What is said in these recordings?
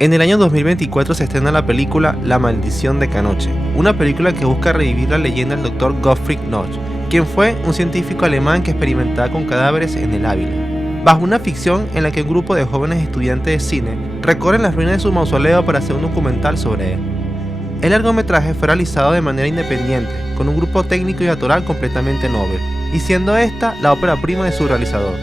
En el año 2024 se estrena la película La Maldición de Canoche, una película que busca revivir la leyenda del Dr. Gottfried Knoch, quien fue un científico alemán que experimentaba con cadáveres en el Ávila. Bajo una ficción en la que un grupo de jóvenes estudiantes de cine recorren las ruinas de su mausoleo para hacer un documental sobre él. El largometraje fue realizado de manera independiente, con un grupo técnico y actoral completamente novel, y siendo esta la ópera prima de su realizador.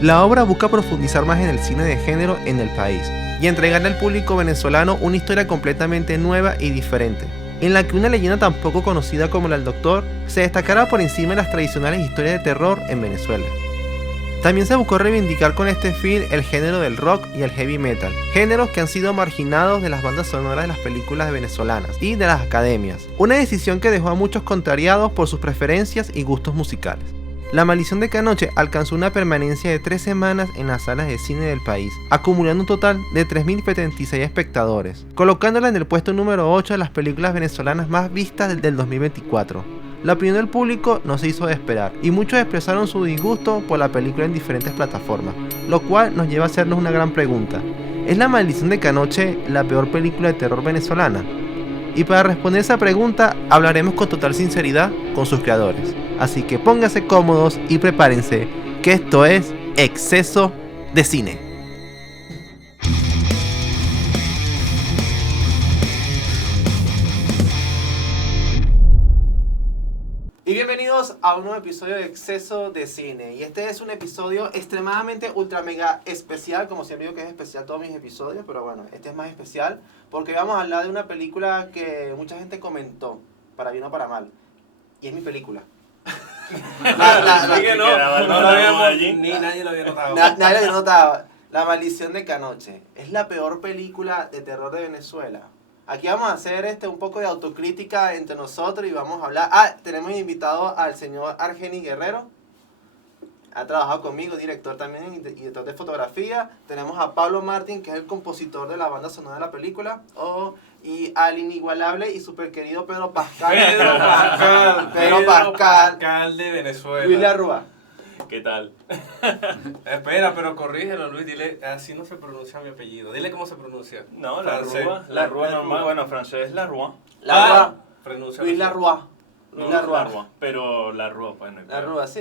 La obra busca profundizar más en el cine de género en el país y entregarle al público venezolano una historia completamente nueva y diferente, en la que una leyenda tan poco conocida como la del Doctor se destacará por encima de las tradicionales historias de terror en Venezuela. También se buscó reivindicar con este film el género del rock y el heavy metal, géneros que han sido marginados de las bandas sonoras de las películas venezolanas y de las academias, una decisión que dejó a muchos contrariados por sus preferencias y gustos musicales. La Maldición de Canoche alcanzó una permanencia de 3 semanas en las salas de cine del país, acumulando un total de 3.076 espectadores, colocándola en el puesto número 8 de las películas venezolanas más vistas del 2024. La opinión del público no se hizo de esperar, y muchos expresaron su disgusto por la película en diferentes plataformas, lo cual nos lleva a hacernos una gran pregunta. ¿Es La Maldición de Canoche la peor película de terror venezolana? Y para responder esa pregunta hablaremos con total sinceridad con sus creadores. Así que pónganse cómodos y prepárense, que esto es Exceso de Cine. Y bienvenidos a un nuevo episodio de Exceso de Cine. Y este es un episodio extremadamente ultra mega especial. Como siempre digo que es especial todos mis episodios, pero bueno, este es más especial porque vamos a hablar de una película que mucha gente comentó, para bien o para mal. Y es mi película. Nadie lo había notado. Nadie lo había notado. La Maldición de Canoche. Es la peor película de terror de Venezuela. Aquí vamos a hacer un poco de autocrítica entre nosotros y vamos a hablar. Tenemos invitado al señor Argeni Guerrero. Ha trabajado conmigo, director también y director de fotografía. Tenemos a Pablo Martín, que es el compositor de la banda sonora de la película. Y al inigualable y súper querido Pedro Pascal. Pedro Pascal de Venezuela. Luis Larrua. ¿Qué tal? Espera, pero corrígelo, Luis. Dile, así no se pronuncia mi apellido. Dile cómo se pronuncia. No, Francés. la Rúa normal. Bueno, francés es la Rúa. Larrua. Pronuncia Luis así. Larrua. No, Luis Larrua. la Rúa. Pero la Rúa, pues no hay problema. Larrua, sí.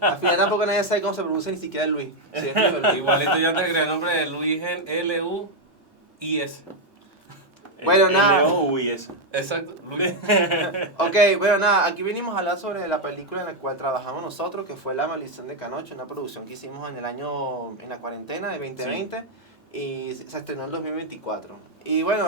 Al final tampoco nadie sabe cómo se pronuncia ni siquiera el Luis. Sí, es Luis. Igualito yo antes creé el nombre de Luis en L-U-I-S. Bueno, nada. L-O-U-I-S. Exacto, Luis. Ok, bueno, nada, aquí venimos a hablar sobre la película en la cual trabajamos nosotros, que fue La Maldición de Canoche, una producción que hicimos en la cuarentena de 2020, y se estrenó en 2024. Y bueno,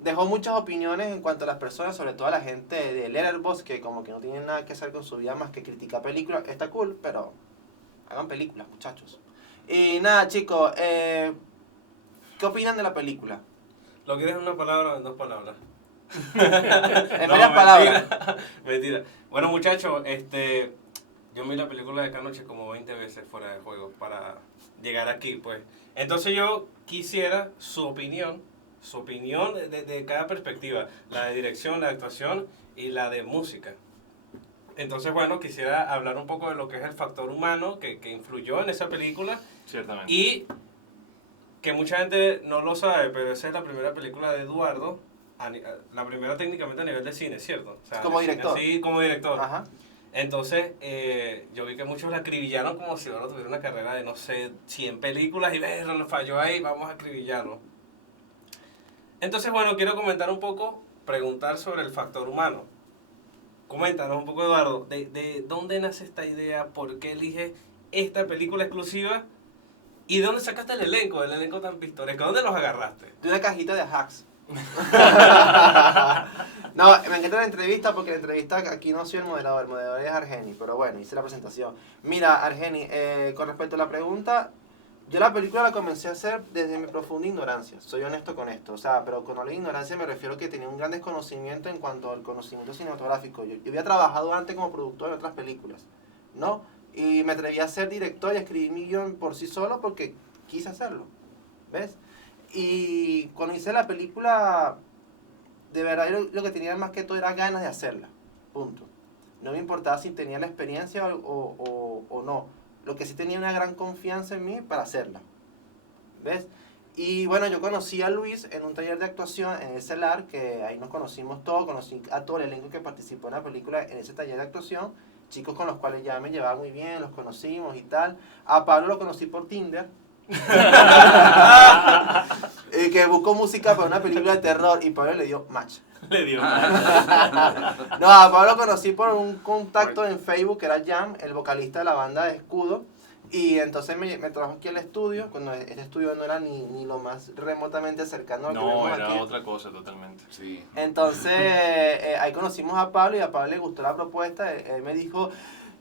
dejó muchas opiniones en cuanto a las personas, sobre todo a la gente de Letterboxd, que como que no tienen nada que hacer con su vida más que criticar películas. Está cool, pero hagan películas, muchachos. Y nada, chicos, ¿qué opinan de la película? ¿Lo quieres en una palabra o en dos palabras? En varias palabras. Mentira. Bueno, muchachos, yo vi la película de Canoche como 20 veces fuera de juego para llegar aquí, pues. Entonces yo quisiera su opinión de cada perspectiva, la de dirección, la de actuación y la de música. Entonces, bueno, quisiera hablar un poco de lo que es el factor humano que influyó en esa película. Ciertamente. Y que mucha gente no lo sabe, pero esa es la primera película de Eduardo, la primera técnicamente a nivel de cine, ¿cierto? O sea, Como director. Sí, como director. Ajá. Entonces, yo vi que muchos la acribillaron como si ahora tuviera una carrera de, no sé, 100 películas y lo falló ahí, vamos a acribillarlo. Entonces, bueno, quiero comentar un poco, preguntar sobre el factor humano. Coméntanos un poco, Eduardo, de dónde nace esta idea, por qué eliges esta película exclusiva. ¿Y de dónde sacaste el elenco tan pintoresco? ¿Dónde los agarraste? De una cajita de hacks. No, me encanta la entrevista porque la entrevista aquí no soy el moderador es Argeni, pero bueno, hice la presentación. Mira, Argeni, con respecto a la pregunta, yo la película la comencé a hacer desde mi profunda ignorancia, soy honesto con esto, o sea, pero con la ignorancia me refiero a que tenía un gran desconocimiento en cuanto al conocimiento cinematográfico. Yo había trabajado antes como productor en otras películas, ¿no? Y me atreví a ser director y a escribir mi guión por sí solo porque quise hacerlo, ¿ves? Y cuando hice la película, de verdad yo lo que tenía más que todo era ganas de hacerla, punto. No me importaba si tenía la experiencia o no. Lo que sí tenía una gran confianza en mí para hacerla, ¿ves? Y bueno, yo conocí a Luis en un taller de actuación en el CELAR, que ahí nos conocimos todos, conocí a todo el elenco que participó en la película en ese taller de actuación, chicos con los cuales ya me llevaba muy bien, los conocimos y tal. A Pablo lo conocí por Tinder. Y que buscó música para una película de terror y Pablo le dio match. Le dio No, a Pablo lo conocí por un contacto en Facebook que era Jam, el vocalista de la banda de Escudo. Y entonces me trajo aquí al estudio, cuando este estudio no era ni lo más remotamente cercano a lo que No, vemos era aquí. otra cosa totalmente. Sí. Entonces ahí conocimos a Pablo y a Pablo le gustó la propuesta. Él me dijo,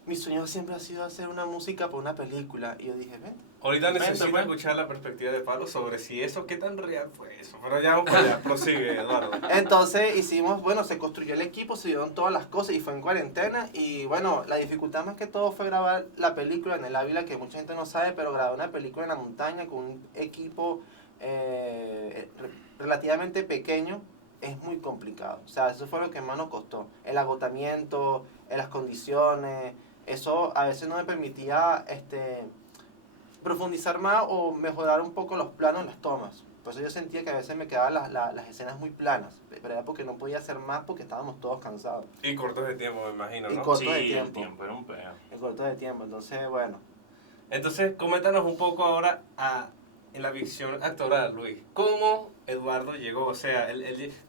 mi sueño siempre ha sido hacer una música para una película. Y yo dije, ven. Ahorita necesito pues. escuchar la perspectiva de Pablo sobre si eso, qué tan real fue eso. Pero ya vamos para allá, prosigue, Eduardo. Entonces hicimos, bueno, se construyó el equipo, se dieron todas las cosas y fue en cuarentena. Y bueno, la dificultad más que todo fue grabar la película en el Ávila, que mucha gente no sabe, pero grabar una película en la montaña con un equipo relativamente pequeño es muy complicado. O sea, eso fue lo que más nos costó. El agotamiento, las condiciones, eso a veces no me permitía profundizar más o mejorar un poco los planos, las tomas. Por eso yo sentía que a veces me quedaban las escenas muy planas, pero era porque no podía hacer más porque estábamos todos cansados. Y cortos de tiempo, me imagino, Y ¿no? corto Sí, de el tiempo. tiempo era un peo. En corto de tiempo, entonces bueno. Entonces, coméntanos un poco ahora en la visión actoral, Luis. ¿Cómo Eduardo llegó? O sea,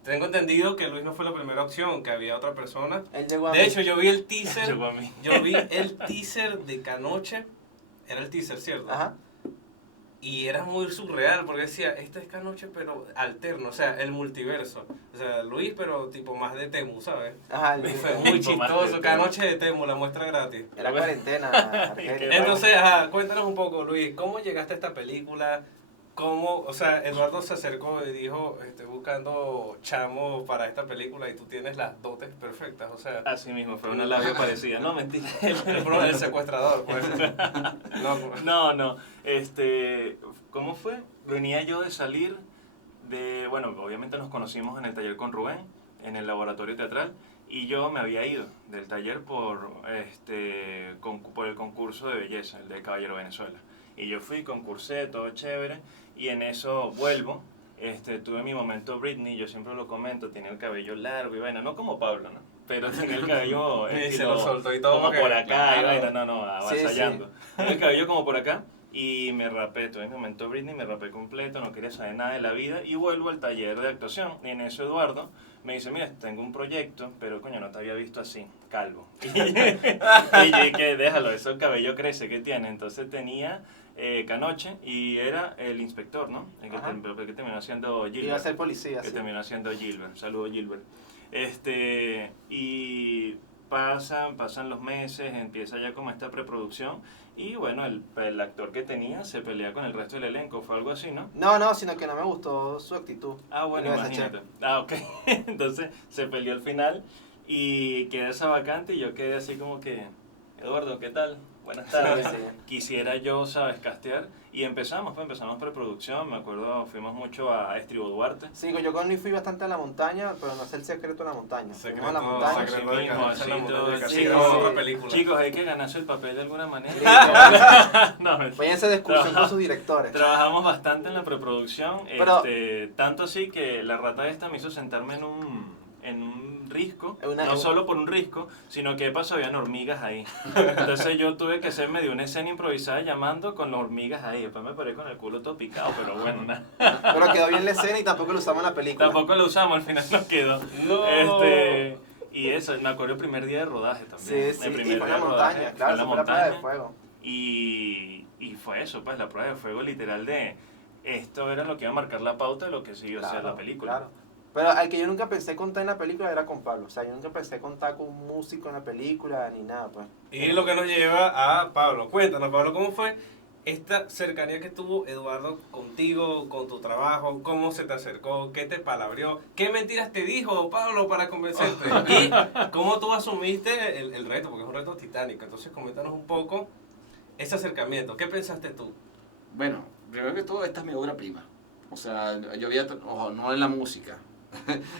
tengo entendido que Luis no fue la primera opción, que había otra persona. Él llegó a De mí. hecho, yo vi el teaser. Llegó a mí. Yo vi el teaser de Canoche. Era el teaser, ¿cierto? Ajá. Y era muy surreal, porque decía, este es Canoche, pero alterno, o sea, el multiverso. O sea, Luis, pero tipo más de Temu, ¿sabes? Ajá, Fue muy Tipo más de chistoso. Temu. Canoche de Temu, la muestra gratis. era cuarentena. Argelia. Qué Entonces, ajá, cuéntanos un poco, Luis, ¿cómo llegaste a esta película? ¿Cómo, o sea, Eduardo se acercó y dijo, estoy buscando chamo para esta película y tú tienes las dotes perfectas, o sea, Así mismo, fue una labia parecida. No, mentira. el secuestrador, pues. No. ¿Cómo fue? Venía yo de salir de, bueno, obviamente nos conocimos en el taller con Rubén, en el laboratorio teatral, y yo me había ido del taller por el concurso de belleza, el de Caballero Venezuela. Y yo fui, concursé, todo chévere, y en eso vuelvo. Tuve mi momento Britney, yo siempre lo comento, tenía el cabello largo y vaina, no como Pablo, ¿no? Pero tenía el cabello Y se estilo lo soltó y todo como porque, por acá, claro. y vaina, no, Sí, avasallando. Tenía el cabello como por acá y me rapé, tuve mi momento Britney, me rapé completo, no quería saber nada de la vida y vuelvo al taller de actuación. Y en eso Eduardo me dice, mira, tengo un proyecto, pero coño, no te había visto así, calvo. Y yo dije, déjalo, eso el cabello crece, ¿qué tiene? Entonces tenía Canoche y era el inspector, ¿no? El que terminó siendo Gilbert. Iba a ser policía, Que sí. terminó siendo Gilbert. Saludos, Gilbert. Y pasan los meses, empieza ya como esta preproducción y bueno, el actor que tenía se pelea con el resto del elenco, fue algo así, ¿no? No, sino que no me gustó su actitud. Ah, bueno, Y lo deseché. imagínate. Ah, ok. Entonces se peleó al final y queda esa vacante y yo quedé así como que, Eduardo, ¿qué tal? Buenas tardes. Sí. Quisiera yo, ¿sabes? Castear. Y empezamos preproducción, me acuerdo, fuimos mucho a Estribo Duarte. Sí, yo con Luis fui bastante a la montaña, pero no sé el secreto de la montaña. Secreto, Fuimos a la montaña. secreto. Así mismo, Así así mismo, todo, así sí, grabó sí. otra película. Chicos, hay que ganarse el papel de alguna manera. No, mentira. Váyanse de excursión con sus directores. Trabajamos bastante en la preproducción, Pero- tanto así que la rata esta me hizo sentarme en un risco, no en- solo por un risco, sino que de paso habían hormigas ahí. Entonces yo tuve que hacerme de una escena improvisada llamando con las hormigas ahí. Después me paré con el culo todo picado, pero bueno, nada. Pero quedó bien la escena y tampoco lo usamos en la película. Tampoco lo usamos, al final nos quedó. No. Y eso, me acuerdo el primer día de rodaje también. Sí, sí, El y primer fue en día la de montaña, rodaje, claro, fue eso en fue la la prueba de montaña. fuego. Y fue eso, pues la prueba de fuego literal de esto era lo que iba a marcar la pauta de lo que siguió a ser la película. Claro. Pero al que yo nunca pensé contar en la película era con Pablo. O sea, yo nunca pensé contar con un músico en la película ni nada, pues. Y lo que nos lleva a Pablo. Cuéntanos, Pablo, ¿cómo fue esta cercanía que tuvo Eduardo contigo, con tu trabajo? ¿Cómo se te acercó? ¿Qué te palabreó? ¿Qué mentiras te dijo Pablo para convencerte? ¿Y cómo tú asumiste el reto? Porque es un reto titánico. Entonces, coméntanos un poco ese acercamiento. ¿Qué pensaste tú? Bueno, primero que todo, esta es mi obra prima. O sea, yo había, ojo, no en la música.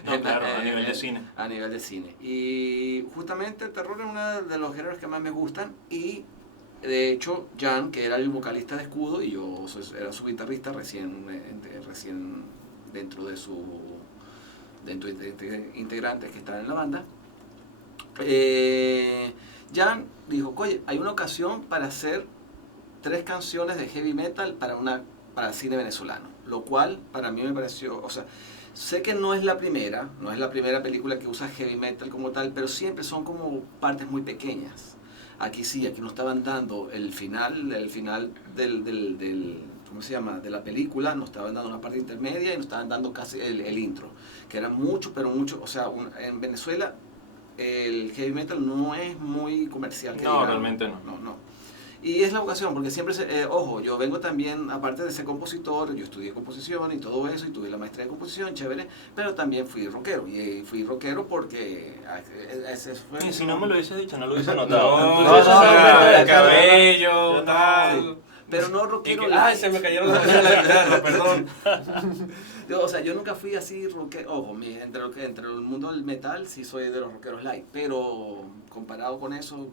No, claro, a nivel de cine. A nivel de cine. Y justamente el terror es uno de los géneros que más me gustan y de hecho, Jan, que era el vocalista de Escudo, y yo era su guitarrista recién dentro de integrantes que estaban en la banda, Jan dijo, oye, hay una ocasión para hacer 3 canciones de heavy metal para el cine venezolano, lo cual para mí me pareció, o sea, sé que no es la primera película que usa heavy metal como tal, pero siempre son como partes muy pequeñas. Aquí sí, aquí nos estaban dando el final del ¿cómo se llama? De la película, nos estaban dando una parte intermedia y nos estaban dando casi el intro, que era mucho, o sea, en Venezuela el heavy metal no es muy comercial. No, realmente no. No. Y es la vocación, porque siempre, ojo, yo vengo también, aparte de ser compositor, yo estudié composición y todo eso, y tuve la maestría de composición, chévere, pero también fui rockero, y fui rockero porque ese fue... Sí, si no me lo hubiese dicho, no lo hubiese notado. No, el cabello, tal... Sí. Pero no rockero. Ay, se me cayeron las cosas de la guitarra, perdón. O sea, yo nunca fui así rockero. Ojo, entre el mundo del metal sí soy de los rockeros light, pero comparado con eso,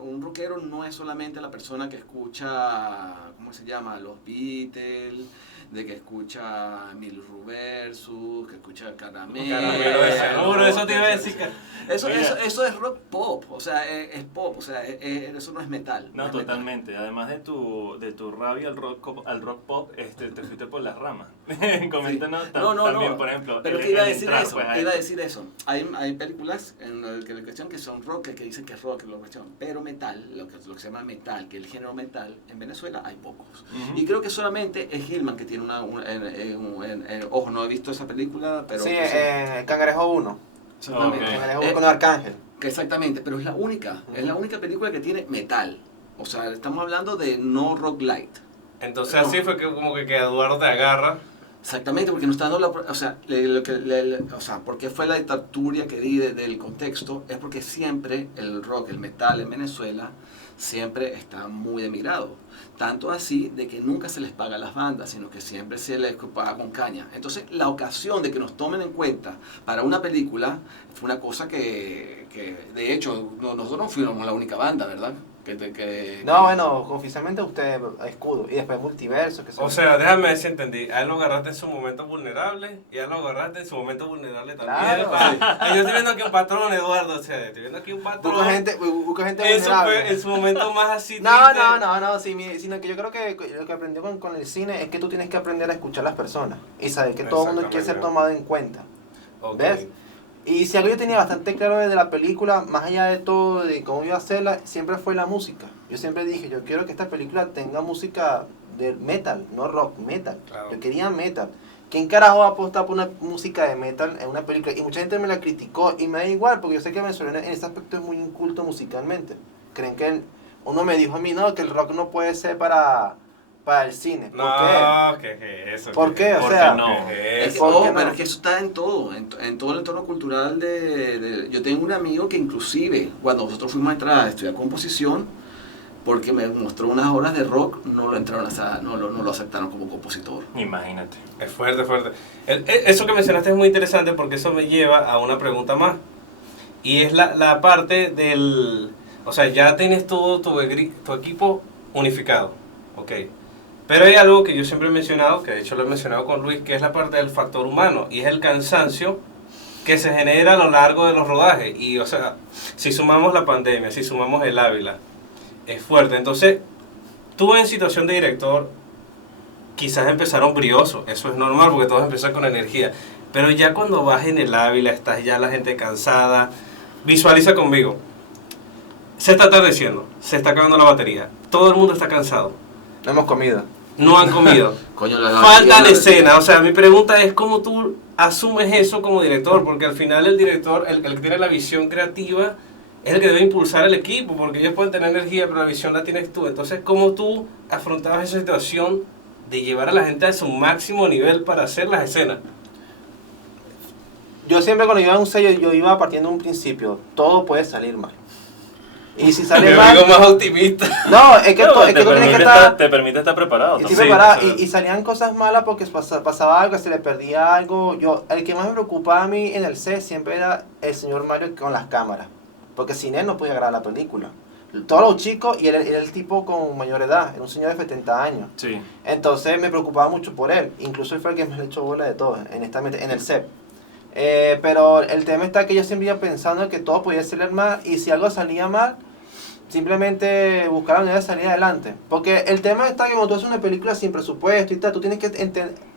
un rockero no es solamente la persona que escucha, ¿cómo se llama? Los Beatles, de que escucha Emilio Versus, que escucha Caramelo. Caramelo de seguro, eso te iba a decir. Eso es rock pop, o sea, es pop, o sea, eso no es metal. No, es totalmente. Metal. Además de tu rabia al rock pop, te fuiste por las ramas. Coméntanos también, por ejemplo. Pero te iba a decir eso. Hay películas en la cuestión que son rock, que dicen que es rock, pero metal, lo que se llama metal, que el género metal, en Venezuela hay pocos. Y creo que solamente es Hillman que tiene ojo, no he visto esa película, pero... Sí, Cangrejo 1. Exactamente. Cangrejo 1 con Arcángel. Exactamente, pero es la única película que tiene metal. O sea, estamos hablando de no rock light. Entonces así fue que como que Eduardo te agarra. Exactamente, porque nos está dando porque fue la tertulia que di del contexto, es porque siempre el rock, el metal en Venezuela, siempre está muy demigrado. Tanto así de que nunca se les paga a las bandas, sino que siempre se les paga con caña. Entonces, la ocasión de que nos tomen en cuenta para una película fue una cosa que de hecho, nosotros no fuimos la única banda, ¿verdad? Bueno, oficialmente usted Escudo y después Multiverso. O sea, déjame ver si entendí. A él lo agarraste en su momento vulnerable y a él lo agarraste en su momento vulnerable también. Claro. Yo estoy viendo aquí un patrón, Eduardo. O sea, estoy viendo aquí un patrón. Busca gente Eso vulnerable. fue en su momento más así. No, sí, sino que yo creo que lo que aprendió con el cine es que tú tienes que aprender a escuchar a las personas y saber que todo el mundo quiere ser tomado en cuenta. Okay. ¿Ves? Y si algo yo tenía bastante claro desde la película, más allá de todo, de cómo iba a hacerla, siempre fue la música. Yo siempre dije, yo quiero que esta película tenga música de metal, no rock, metal. Claro. Yo quería metal. ¿Quién carajo va a apostar por una música de metal en una película? Y mucha gente me la criticó y me da igual, porque yo sé que Venezuela en ese aspecto es muy inculto musicalmente. Creen que uno me dijo a mí, no, que el rock no puede ser para el cine. ¿Por qué? ¿Qué es eso? ¿Por qué? O ¿Por sea, qué no? Pero es que eso está en todo el entorno cultural yo tengo un amigo que inclusive cuando nosotros fuimos a entrar a estudiar composición, porque me mostró unas obras de rock, no lo aceptaron como compositor. Imagínate. Es fuerte. Eso que mencionaste es muy interesante porque eso me lleva a una pregunta más. Y es la parte del... O sea, ya tienes todo tu equipo unificado. Ok. Pero hay algo que yo siempre he mencionado, que de hecho lo he mencionado con Luis, que es la parte del factor humano. Y es el cansancio que se genera a lo largo de los rodajes. Y, o sea, si sumamos la pandemia, si sumamos el Ávila, es fuerte. Entonces, tú en situación de director, quizás empezaron briosos. Eso es normal porque todos empiezan con energía. Pero ya cuando vas en el Ávila, estás ya la gente cansada. Visualiza conmigo. Se está atardeciendo, se está acabando la batería. Todo el mundo está cansado. no hemos comido. No han comido. Coño, Falta la escena. O sea, mi pregunta es cómo tú asumes eso como director, porque al final el director, el que tiene la visión creativa, es el que debe impulsar el equipo, porque ellos pueden tener energía, pero la visión la tienes tú. Entonces, ¿cómo tú afrontabas esa situación de llevar a la gente a su máximo nivel para hacer las escenas? Yo siempre cuando iba a un sello, yo iba partiendo de un principio. Todo puede salir mal. Y si sale Mi mal... amigo más optimista. No, es que tú tienes que estar... Te permite estar preparado. Estoy también. preparado. Y salían cosas malas porque pasaba algo, se le perdía algo. El que más me preocupaba a mí en el set siempre era el señor Mario con las cámaras. Porque sin él no podía grabar la película. todos los chicos, y él era el tipo con mayor edad, era un señor de 70 años. Sí. Entonces me preocupaba mucho por él. Incluso él fue el que me echó bola de todo en el set. Pero el tema está que yo siempre iba pensando que todo podía salir mal, y si algo salía mal, simplemente buscar la manera de salir adelante. Porque el tema está que cuando tú haces una película sin presupuesto y tal, tú tienes que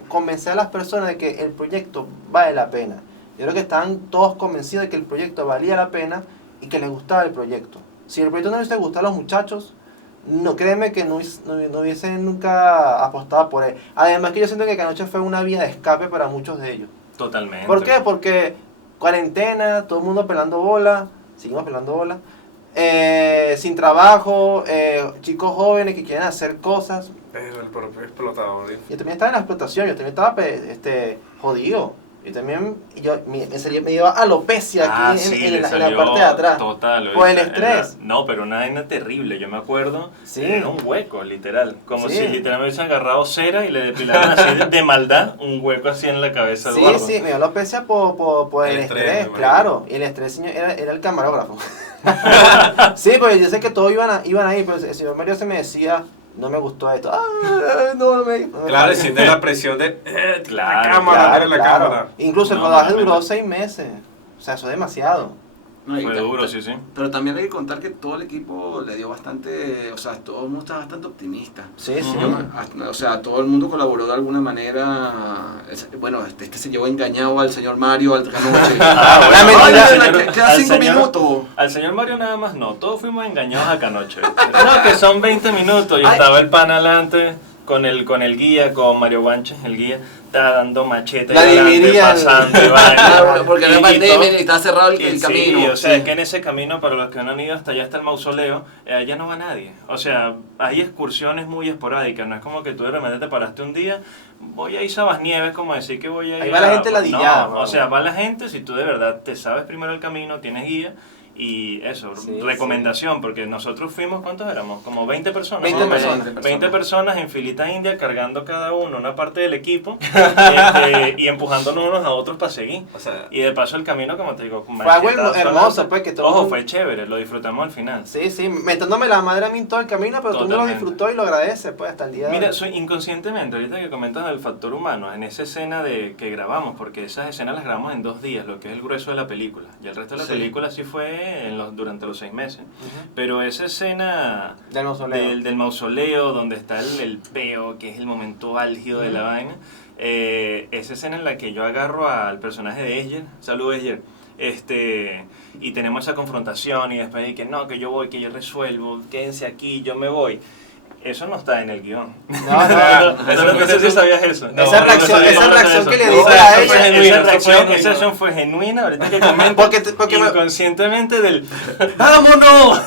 convencer a las personas de que el proyecto vale la pena. Yo creo que están todos convencidos de que el proyecto valía la pena y que les gustaba el proyecto. Si el proyecto no les gustaba a los muchachos, no, créeme que no hubiesen nunca apostado por él. Además que yo siento que Canoche fue una vía de escape para muchos de ellos. Totalmente. ¿Por qué? Porque cuarentena, todo el mundo pelando bola, seguimos pelando bola, sin trabajo, chicos jóvenes que quieren hacer cosas. Pero el propio explotador. Yo también estaba en la explotación, yo también estaba jodido. Yo también, me iba alopecia aquí en la parte de atrás. Total. Por el estrés. No, pero una vaina terrible. Yo me acuerdo, Sí. era un hueco, literal. Como Sí. si literalmente hubiesen agarrado cera y le depilaran así de maldad un hueco así en la cabeza de Eduardo. Sí, me dio alopecia por el El estrés, estrés, claro. Y el estrés, señor, era el camarógrafo. Sí, porque yo sé que todos iban ahí, pero el señor Mario se me decía, no me gustó esto. No me Claro, siente la presión de Claro, la cámara, claro. cámara. Incluso el No, rodaje no, duró no. 6 meses. O sea, eso es demasiado. No, y Fue duro, sí. Pero también hay que contar que todo el equipo le dio bastante, o sea, todo el mundo está bastante optimista. Sí. O sea, todo el mundo colaboró de alguna manera. Bueno, este se llevó engañado al señor Mario, al Canoche. La mentira. Queda 5 minutos. Al señor Mario nada más no, todos fuimos engañados a Canoche. No, que son 20 minutos y Ay. estaba el pan adelante con el guía, con Mario Guanches, el guía, estaba dando machete La adelante, dividían. pasando y vaina. Porque Y- era y pandemia todo- y está cerrado el Sí, camino. o sea, sí. es que en ese camino, para los que no han ido hasta allá, hasta el mausoleo, allá no va nadie. O sea, hay excursiones muy esporádicas, no es como que tú de repente te paraste un día, voy a ir a Sabasnieves, como decir que voy a ir Ahí va la gente ladillada, No, ¿no? o sea, va la gente, si tú de verdad te sabes primero el camino, tienes guía, y eso, Sí, recomendación, porque nosotros fuimos, ¿cuántos éramos? Como 20 personas. 20 más o menos. personas. 20 personas en filita india, cargando cada uno una parte del equipo, y empujándonos unos a otros para seguir. O sea, Y de paso el camino, como te digo, con Fue algo machetazo hermoso, adelante. pues, que todo Ojo, mundo- fue chévere, lo disfrutamos al final. Sí, meténdome la madre a mí en todo el camino, pero tú no lo Totalmente. disfrutó y lo agradece, pues, hasta el día de Mira, hoy. soy inconscientemente, ahorita que comentas del factor humano, en esa escena que grabamos, porque esas escenas las grabamos en 2 días, lo que es el grueso de la película. Y el resto de la Sí. película sí fue durante los 6 meses. Ujú. Pero esa escena Del mausoleo. del mausoleo, donde está el peo, que es el momento álgido de la vaina, esa escena en la que yo agarro al personaje de Esger, salud Esger, y tenemos esa confrontación y después de que no, que yo voy, que yo resuelvo, quédense aquí, yo me voy. Eso no está en el guión. No sé si sabías eso. Esa reacción que le No, diste esa a ella. fue genuina, Esa esa reacción esa genuina. reacción fue genuina, ahorita que comento, Porque inconscientemente del ¡vámonos!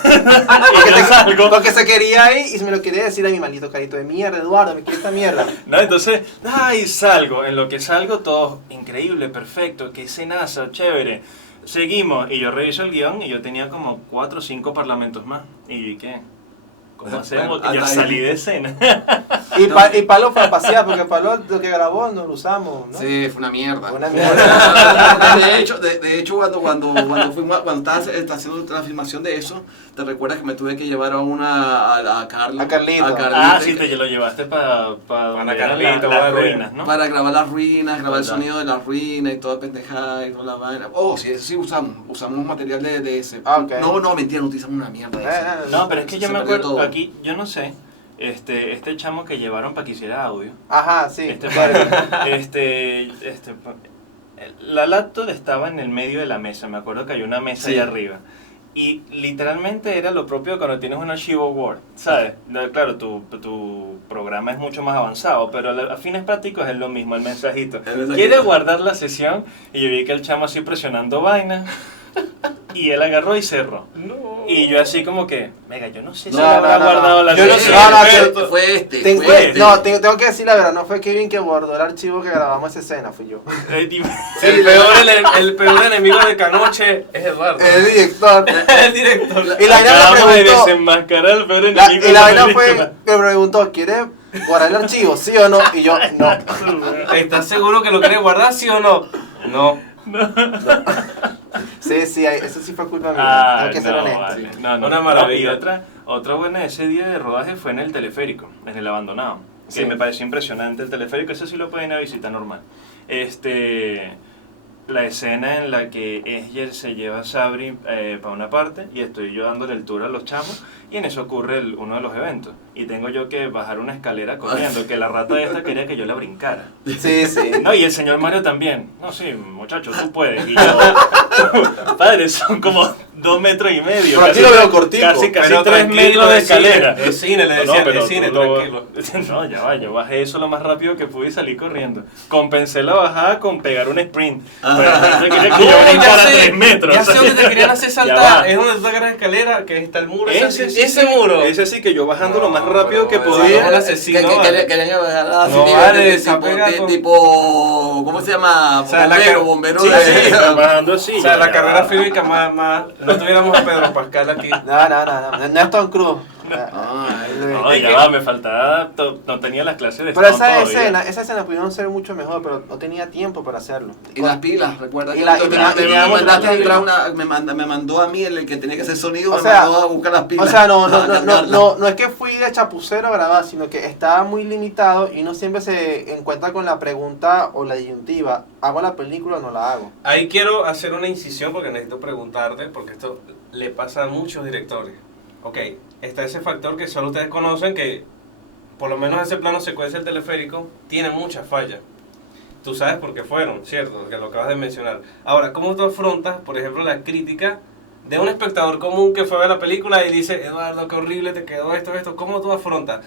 porque se quería ir y se me lo quería decir a mi maldito carito de mierda, Eduardo, me quiere esta mierda. No, entonces, ay, salgo. En lo que salgo, todo increíble, perfecto, qué escenaza, chévere. Seguimos, y yo reviso el guión y yo tenía como 4 o 5 parlamentos más. ¿Y qué? ¿Cómo hacemos? Bueno, Yo hasta salí de escena. Y Pablo fue a pasear, porque Pablo lo que grabó no lo usamos, ¿no? Sí, fue una mierda. Fue una mierda. De hecho cuando estabas haciendo la filmación de eso, te recuerdas que me tuve que llevar a Carlos. A Carlito. Sí, te lo llevaste para Carlito, las vale. ruinas, ¿no? Para grabar las ruinas, grabar el Total. sonido de las ruinas y toda pendejada y toda la vaina. Oh, sí, eso sí usamos material de ese. Ah, ok. No, mentira, no utilizamos una mierda de ese. No, pero es que yo Se me perdió acuerdo, todo. aquí, yo no sé, este chamo que llevaron para que hiciera audio, Ajá, sí. la laptop estaba en el medio de la mesa, me acuerdo que hay una mesa Sí. ahí arriba. Y literalmente era lo propio cuando tienes un archivo Word, ¿sabes? No, claro, tu programa es mucho más avanzado, pero a fines prácticos es lo mismo, el mensajito. El mensajito. ¿Quiere guardar la sesión? Y yo vi que el chamo así presionando vaina, y él agarró y cerró. no. Y yo así como que, venga, yo no sé si No, le habrá no, guardado la yo no sesión. sé. Fue este. Tengo, fue este. no, tengo que decir la verdad, no fue Kevin que guardó el archivo que grabamos esa escena, fui yo. El peor enemigo de Canoche es Eduardo. El director. El director. Y la vaina me Acabamos de preguntó, desenmascarar al peor y enemigo de la vaina película. fue, me preguntó, ¿quieres guardar el archivo, sí o no? Y yo, no. ¿Estás seguro que lo quieres guardar, sí o no? No. Sí, eso sí fue culpa mía. Tengo que ser honesto. Vale. Sí. No, Una maravilla. Y otra buena de ese día de rodaje fue en el teleférico, en el abandonado. Que Sí. me pareció impresionante el teleférico, ese sí lo pueden ir a visitar normal. La escena en la que Esger se lleva a Sabri para una parte y estoy yo dándole el tour a los chamos y en eso ocurre uno de los eventos y tengo yo que bajar una escalera corriendo, que la rata esta quería que yo la brincara. Sí. No, y el señor Mario también. No, sí, muchacho, tú puedes. Y yo, padre, son como 2 metros y medio. Pero aquí lo veo cortico. Casi Pero 3 metros de escalera. Es cine, le decía, pero es cine, tú lo- tranquilo. No, ya va, yo bajé eso lo más rápido que pude y salí corriendo. Compensé la bajada con pegar un sprint. Pero entonces quería que yo brincara 3 metros. Ya sé dónde te querían hacer Ya saltar. va. Es donde tú agarras la escalera, que está el muro. Ese muro. Ese sí que yo bajando lo más No, rápido que pero podía. ese no, asesino, vale. Querían así, No, vale, desapega con- tipo, ¿cómo se llama? O sea, bombero Sí, de- sí, pero bajando así. O sea, ya la va. carrera física más. No tuviéramos a Pedro Pascal aquí. No es Tom Cruise. No, ya va, me faltaba, no tenía las clases de Pero stunt todavía. esa escena pudieron ser mucho mejor, pero no tenía tiempo para hacerlo. Y las pilas, recuerda que Y la- tú y me la- y la- mandaste a y la- entrar me mandó a mí el que tenía que hacer sonido, O me sea, mandó a buscar las pilas. O sea, no cargarlas. es que fui de chapucero a grabar, sino que estaba muy limitado y no siempre se encuentra con la pregunta o la disyuntiva, ¿hago la película o no la hago? Ahí quiero hacer una incisión porque necesito preguntarte, porque esto le pasa a muchos directores. Ok, está ese factor que solo ustedes conocen, que por lo menos ese plano secuencia del teleférico tiene muchas fallas. Tú sabes por qué fueron, ¿cierto? Que lo acabas de mencionar. Ahora, ¿cómo tú afrontas, por ejemplo, la crítica de un espectador común que fue a ver la película y dice, Eduardo, qué horrible te quedó esto? ¿Cómo tú afrontas?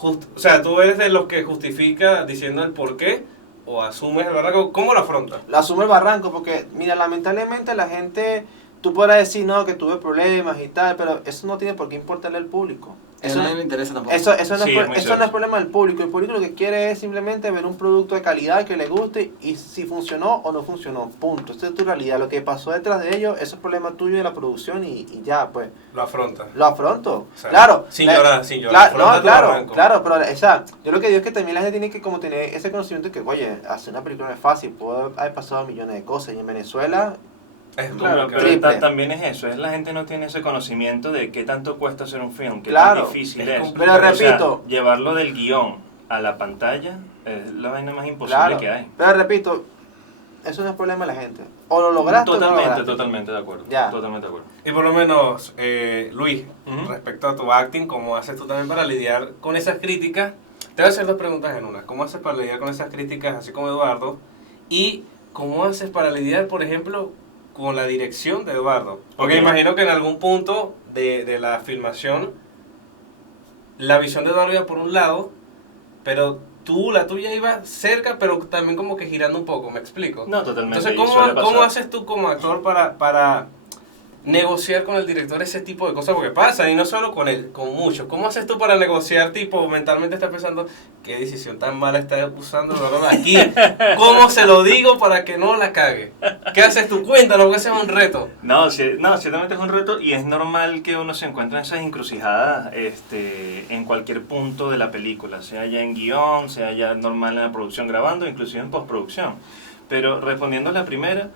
O sea, ¿tú eres de los que justifica diciendo el por qué o asumes el barranco? ¿Cómo lo afrontas? Lo asumo el barranco porque, mira, lamentablemente la gente, tú podrás decir, no, que tuve problemas y tal, pero eso no tiene por qué importarle al público. Eso no me interesa tampoco. Eso no Sí, es es muy eso no cierto. es problema del público. El público lo que quiere es simplemente ver un producto de calidad que le guste y si funcionó o no funcionó. Punto. Esa es tu realidad. Lo que pasó detrás de ello, eso es problema tuyo de la producción y ya, pues. Lo afrontas. Lo afronto. O sea, Claro. sin llorar. No, Afronta tu barranco. claro, pero o sea, yo lo que digo es que también la gente tiene que como tener ese conocimiento de que, oye, hacer una película no es fácil, puede haber pasado millones de cosas y en Venezuela, Es Claro, complicado. pero Triple. también es eso, es la gente no tiene ese conocimiento de qué tanto cuesta hacer un film, qué Claro, tan difícil es es. complicado. pero O sea, repito, llevarlo del guión a la pantalla es la vaina más imposible claro, que hay. pero repito, eso no es problema de la gente. O lo lograste o no lo lograste. Totalmente de acuerdo. Ya. Totalmente de acuerdo. Y por lo menos, Luis, Ujú. respecto a tu acting, ¿cómo haces tú también para lidiar con esas críticas? Te voy a hacer 2 preguntas en una. ¿Cómo haces para lidiar con esas críticas, así como Eduardo? Y ¿cómo haces para lidiar, por ejemplo, con la dirección de Eduardo? Porque Ok. imagino que en algún punto de la filmación, la visión de Eduardo iba por un lado, pero la tuya iba cerca, pero también como que girando un poco, ¿me explico? No, totalmente. Entonces, y ¿cómo suele pasar. haces tú como actor para negociar con el director ese tipo de cosas? Porque pasa, y no solo con él, con muchos. ¿Cómo haces tú para negociar, tipo, mentalmente estás pensando, qué decisión tan mala está usando Eduardo aquí? ¿Cómo se lo digo para que no la cague? ¿Qué haces tú? Cuéntanos, que ese es un reto. No, ciertamente es un reto y es normal que uno se encuentre en esas encrucijadas en cualquier punto de la película, sea ya en guión, sea ya normal en la producción grabando, inclusive en postproducción. Pero respondiendo a la primera,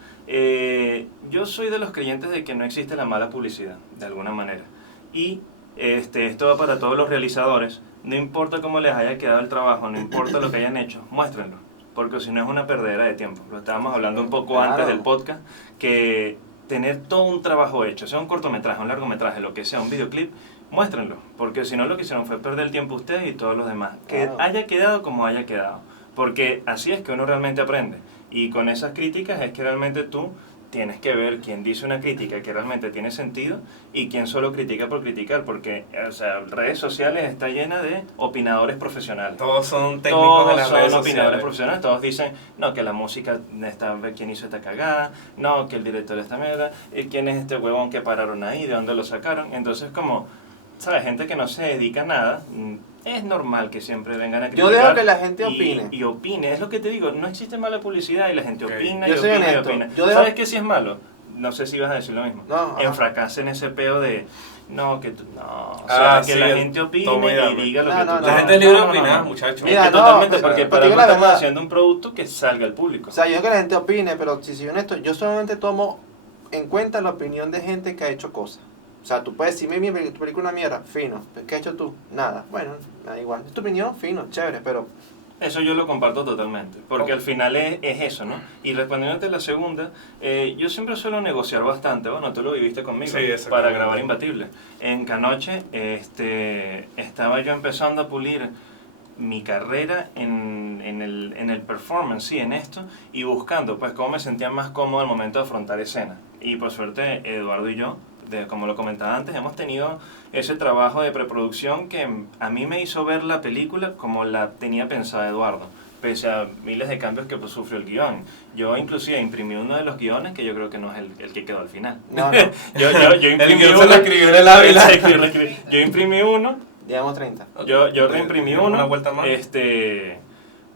yo soy de los creyentes de que no existe la mala publicidad, de alguna manera. Y esto va para todos los realizadores, no importa cómo les haya quedado el trabajo, no importa lo que hayan hecho, muéstrenlo. Porque si no es una perdedera de tiempo. Lo estábamos hablando un poco Claro. antes del podcast, que tener todo un trabajo hecho, sea un cortometraje, un largometraje, lo que sea, un videoclip, muéstrenlo. Porque si no lo que hicieron fue perder el tiempo ustedes y todos los demás. Que Claro. haya quedado como haya quedado. Porque así es que uno realmente aprende. Y con esas críticas es que realmente tú tienes que ver quién dice una crítica que realmente tiene sentido y quién solo critica por criticar. Porque, o sea, redes sociales está llena de opinadores profesionales. Todos son técnicos de Todos las son redes opinadores sociales. profesionales, todos dicen, no, que la música, quién hizo esta cagada, no, que el director esta mierda, y quién es este huevón que pararon ahí, de dónde lo sacaron. Entonces, como, ¿sabes? Gente que no se dedica a nada, es normal que siempre vengan a criticar. Yo dejo que la gente y- opine. Y opine, es lo que te digo, no existe mala publicidad y la gente Ok. opina Yo y soy opina y honesto. opina. Yo dejo- ¿Sabes qué sí es malo? No sé si vas a decir lo mismo. No, ajá. Enfracase en ese peo de, no, que tú, no, o sea, que sí, la el gente opine toma y y dame. diga lo No, que no, tú no. La gente es libre de opinar, muchachos. Mira, Es que no, totalmente, o sea, porque te para digo algo la estamos verdad. haciendo un producto que salga al público. O sea, yo que la gente opine, pero si soy honesto, yo solamente tomo en cuenta la opinión de gente que ha hecho cosas. O sea, tú puedes decirme, mi tu película es una mierda, fino. ¿Qué has hecho tú? Nada. Bueno, me da igual. Es tu opinión, fino, chévere, pero... Eso yo lo comparto totalmente, porque al final es eso, ¿no? Y respondiéndote a la segunda, yo siempre suelo negociar bastante, bueno, tú lo viviste conmigo, Sí, para grabar Imbatible. En Canoche estaba yo empezando a pulir mi carrera en el performance, sí, en esto, y buscando pues cómo me sentía más cómodo al momento de afrontar escena. Y por suerte, Eduardo y yo, como lo comentaba antes, hemos tenido ese trabajo de preproducción que a mí me hizo ver la película como la tenía pensada Eduardo, pese a miles de cambios que pues, sufrió el guión. Yo inclusive imprimí uno de los guiones que yo creo que no es el que quedó al final. No. yo imprimí el guión uno. se lo escribió en el Ávila. Yo imprimí uno. Llevamos 30. Yo reimprimí uno. Una vuelta más.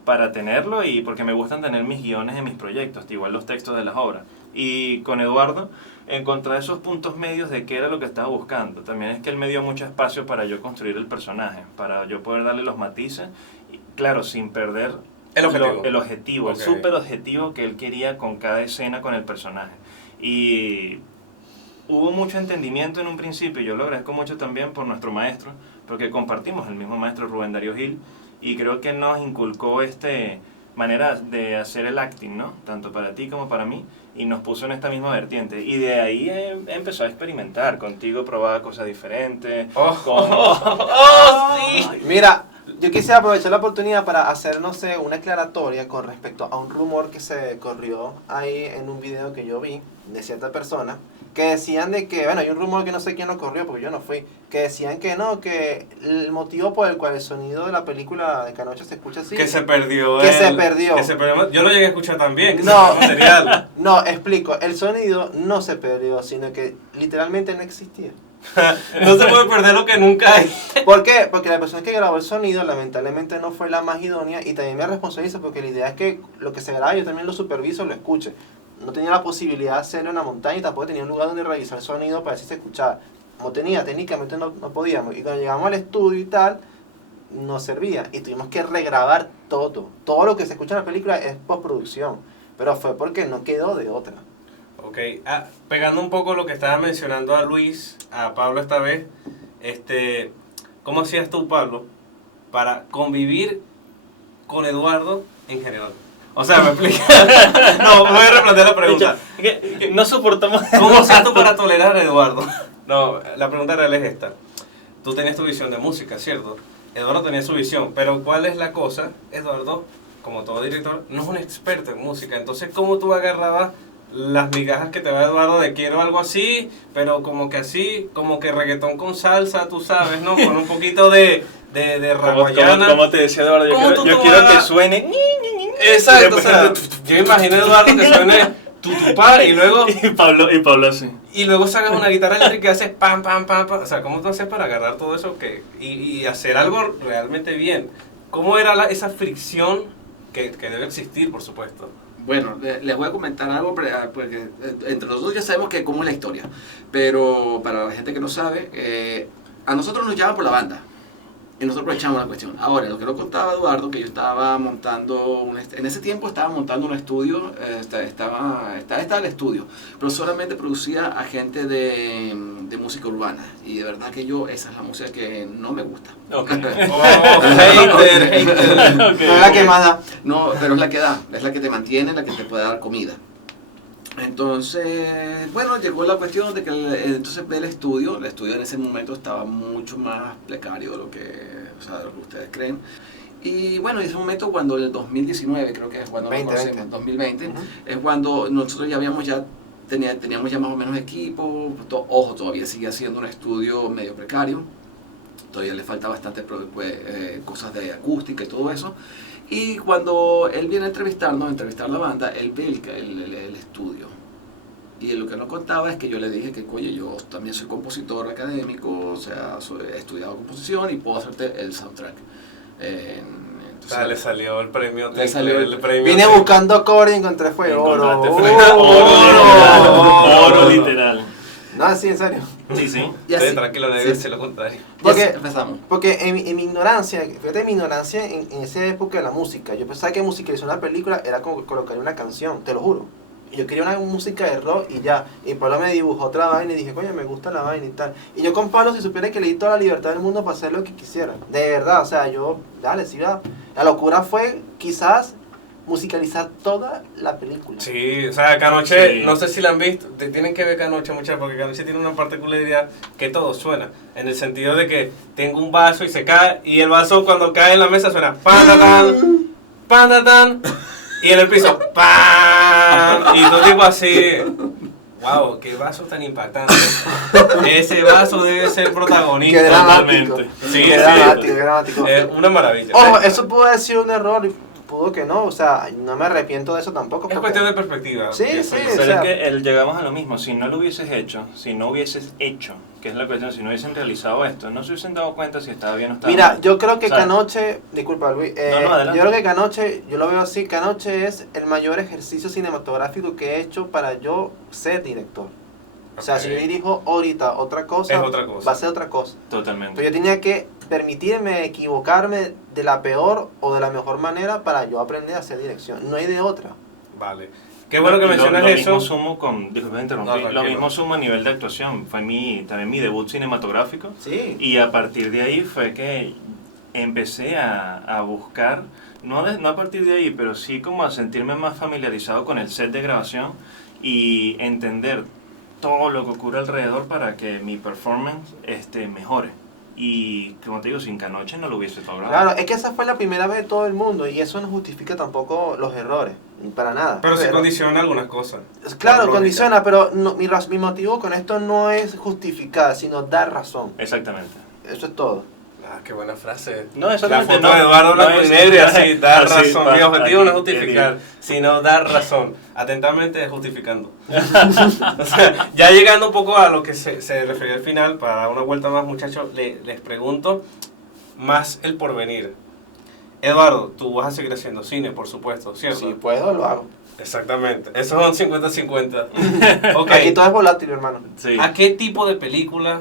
Para tenerlo y porque me gustan tener mis guiones en mis proyectos, igual los textos de las obras. Y con Eduardo encontrar esos puntos medios de qué era lo que estaba buscando. También es que él me dio mucho espacio para yo construir el personaje, para yo poder darle los matices, y, claro, sin perder el objetivo, Okay. el súper objetivo que él quería con cada escena con el personaje. Y hubo mucho entendimiento en un principio, y yo lo agradezco mucho también por nuestro maestro, porque compartimos el mismo maestro, Rubén Darío Gil, y creo que nos inculcó manera de hacer el acting, ¿no? Tanto para ti como para mí, y nos puso en esta misma vertiente. Y de ahí empezó a experimentar. Contigo probaba cosas diferentes. Sí. Mira, yo quisiera aprovechar la oportunidad para hacer, no sé, una aclaratoria con respecto a un rumor que se corrió ahí en un video que yo vi de cierta persona, que decían de que, bueno, hay un rumor que no sé quién lo corrió porque yo no fui, que decían que no, que el motivo por el cual el sonido de la película de Canoche se escucha así... Que se perdió. Se perdió. Yo lo llegué a escuchar también. Que No. se perdió material. No, explico, el sonido no se perdió, sino que literalmente no existía. No se puede perder lo que nunca hay. ¿Por qué? Porque la persona que grabó el sonido lamentablemente no fue la más idónea y también me responsabilizo porque la idea es que lo que se graba yo también lo superviso, lo escuche. No tenía la posibilidad de hacerlo en la montaña y tampoco tenía un lugar donde revisar el sonido para ver si se escuchaba. Como tenía, técnicamente no podíamos. Y cuando llegamos al estudio y tal, no servía. Y tuvimos que regrabar todo. Todo lo que se escucha en la película es postproducción. Pero fue porque no quedó de otra. Ok, pegando un poco lo que estaba mencionando a Luis, a Pablo esta vez, ¿cómo hacías tú, Pablo, para convivir con Eduardo en general? O sea, me explica. No, voy a replantear la pregunta. No soportamos. ¿Cómo hacías tú para tolerar a Eduardo? No, la pregunta real es esta. Tú tenías tu visión de música, ¿cierto? Eduardo tenía su visión, pero ¿cuál es la cosa? Eduardo, como todo director, no es un experto en música. Entonces, ¿cómo tú agarrabas las migajas que te da Eduardo de quiero algo así, pero como que así, como que reggaetón con salsa, tú sabes, ¿no? Con un poquito de raguayana. Como te decía Eduardo, yo quiero que suene. Exacto, o sea, yo imagino a Eduardo que suene tutupá y luego... Y Pablo así. Y luego sacas una guitarra eléctrica y haces pam, pam, pam, pam. O sea, ¿cómo tú haces para agarrar todo eso y hacer algo realmente bien? ¿Cómo era esa fricción que debe existir, por supuesto? Bueno, les voy a comentar algo, porque entre los dos ya sabemos cómo es la historia, pero para la gente que no sabe, a nosotros nos llaman por la banda y nosotros echamos la cuestión. Ahora, lo que lo contaba Eduardo, que yo estaba montando, en ese tiempo estaba montando un estudio, estaba el estudio, pero solamente producía a gente de música urbana, y de verdad que esa es la música que no me gusta. Okay. Hater. Okay. Pero es la que más da. No, pero es la que da, es la que te mantiene, la que te puede dar comida. Entonces, bueno, llegó la cuestión de que entonces ve el estudio en ese momento estaba mucho más precario de lo que ustedes creen. Y bueno, en ese momento cuando el 2019, creo que es cuando 2020, es cuando nosotros teníamos ya más o menos equipo, ojo, todavía sigue siendo un estudio medio precario, todavía le falta bastante cosas de acústica y todo eso. Y cuando él viene a entrevistar la banda, él ve el estudio. Y lo que nos contaba es que yo le dije que, oye, yo también soy compositor académico, o sea, he estudiado composición y puedo hacerte el soundtrack. Entonces, le salió el premio. Vine buscando cobre y encontré fue oro. Oro literal. No, sí, en serio. Sí. Sí, tranquilo, no debe ser lo contrario. Porque en mi ignorancia, fíjate mi ignorancia en esa época de la música, yo pensaba que musicalizar una película era como colocar una canción, te lo juro. Y yo quería una música de rock y ya. Y Pablo me dibujó otra vaina y dije, coño, me gusta la vaina y tal. Y yo con Pablo, si supiera que le di toda la libertad del mundo para hacer lo que quisiera. De verdad, o sea, yo, dale, sí va. La locura fue quizás musicalizar toda la película. Sí, o sea, Canoche, Sí. no sé si la han visto, tienen que ver Canoche muchachos, porque Canoche tiene una particularidad que todo suena, en el sentido de que tengo un vaso y se cae, y el vaso cuando cae en la mesa suena pan, y en el piso, pan, y todo tipo así. Wow, qué vaso tan impactante. Ese vaso debe ser protagonista. Qué dramático. Totalmente. Sí, Qué sí. dramático, qué dramático. Es una maravilla. Ojo, eso pudo haber sido un error y pudo que no, o sea, no me arrepiento de eso tampoco. Es porque- cuestión de perspectiva. Sí, pienso sí, yo. Pero o sea- es que llegamos a lo mismo, si no lo hubieses hecho, que es la cuestión, si no hubiesen realizado esto, no se hubiesen dado cuenta si estaba bien o estaba Mira, mal. yo creo que O sea, Canoche, disculpa Luis, No, adelante. yo creo que Canoche, yo lo veo así, Canoche es el mayor ejercicio cinematográfico que he hecho para yo ser director. O sea, Ok. si yo dirijo ahorita otra cosa, Es otra cosa. va a ser otra cosa. Totalmente. Entonces yo tenía que permitirme equivocarme de la peor o de la mejor manera para yo aprender a hacer dirección. No hay de otra. Vale. Qué bueno que Lo- mencionas lo eso. Mismo sumo con, disculpa interrumpir, No, lo tranquilo. mismo sumo a nivel de actuación, fue también mi debut cinematográfico. Sí. Y a partir de ahí fue que empecé a buscar, no a partir de ahí, pero sí como a sentirme más familiarizado con el set de grabación y entender todo lo que ocurre alrededor para que mi performance mejore. Y como te digo, sin Canoche no lo hubiese logrado. Claro, es que esa fue la primera vez de todo el mundo y eso no justifica tampoco los errores, para nada. Pero sí condiciona algunas cosas. Claro, Lógica. condiciona, pero no, mi motivo con esto no es justificar, sino dar razón. Exactamente. Eso es todo. Ah, qué buena frase. No, La exactamente. foto de Eduardo Blanco y negro y así, dar así, razón. pa- Mi objetivo no es aquí, justificar, sino dar razón. Atentamente justificando. O sea, ya llegando un poco a lo que se refería al final, para dar una vuelta más, muchachos, les pregunto más el porvenir. Eduardo, tú vas a seguir haciendo cine, por supuesto, ¿cierto? Si puedo, lo hago. Exactamente. Esos son 50-50. Ok. Aquí todo es volátil, hermano. Sí. ¿A qué tipo de película,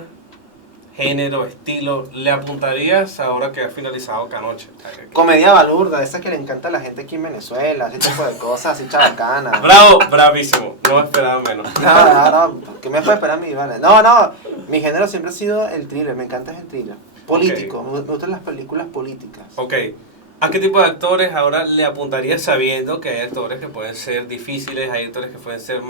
género, estilo le apuntarías ahora que ha finalizado Canoche? Comedia balurda, esa que le encanta a la gente aquí en Venezuela, ese tipo de cosas, así chabacanas. Bravo, bravísimo. No me esperaba menos. No, ¿qué me puede esperar mi vale? No, mi género siempre ha sido el thriller, me encanta el thriller. Político, Ok. me gustan las películas políticas. Ok. ¿A qué tipo de actores ahora le apuntarías sabiendo que hay actores que pueden ser difíciles, hay actores que pueden ser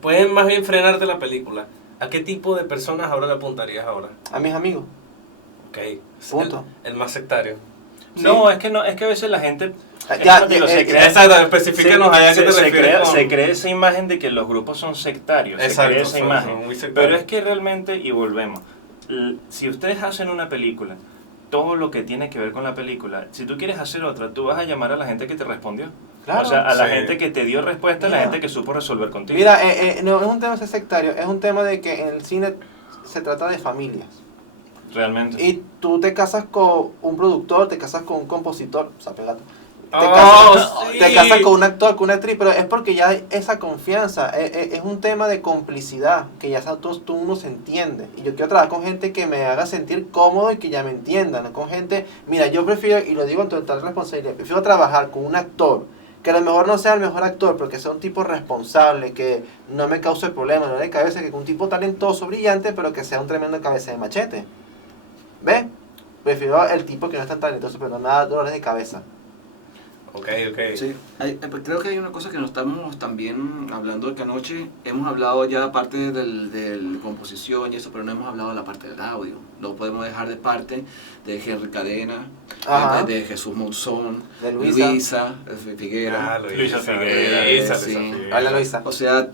pueden más bien frenarte la película? ¿A qué tipo de personas ahora le apuntarías ahora? A mis amigos. Ok. Punto. El más sectario. No, es que a veces la gente... Ya, es como digo, se crea- Exacto, especifícanos allá a qué te se refieres crea, con- se crea esa imagen de que los grupos son sectarios, Exacto, se crea esa son imagen. muy sectarios. Pero es que realmente, y volvemos, si ustedes hacen una película, todo lo que tiene que ver con la película, si tú quieres hacer otra, tú vas a llamar a la gente que te respondió. Claro. O sea, a la Sí. gente que te dio respuesta, a la Mira. gente que supo resolver contigo. Mira, no es un tema de ser sectario, es un tema de que en el cine se trata de familias. Realmente. Y tú te casas con un productor, te casas con un compositor, o sea, pegate. Te, Oh, casas, sí. te casas con un actor, con una actriz, pero es porque ya hay esa confianza, es un tema de complicidad, que ya tú uno se entiende. Y yo quiero trabajar con gente que me haga sentir cómodo y que ya me entiendan, no con gente, mira, yo prefiero, y lo digo en total responsabilidad, prefiero trabajar con un actor, que a lo mejor no sea el mejor actor, pero que sea un tipo responsable, que no me cause problemas, no de cabeza, que un tipo talentoso, brillante, pero que sea un tremendo cabeza de machete. ¿Ves? Prefiero el tipo que no es tan talentoso, pero no me da dolores de cabeza. Ok. Sí, pues creo que hay una cosa que nos estamos también hablando de Canoche. Hemos hablado ya aparte del composición y eso, pero no hemos hablado de la parte del audio. No podemos dejar de parte de Henry Cadena, Ajá. de Jesús Monzón, De Luisa. Luisa Figuera. Ah, Luisa Figuera, Luisa sí. Figuera. Hola, Luisa. O sea,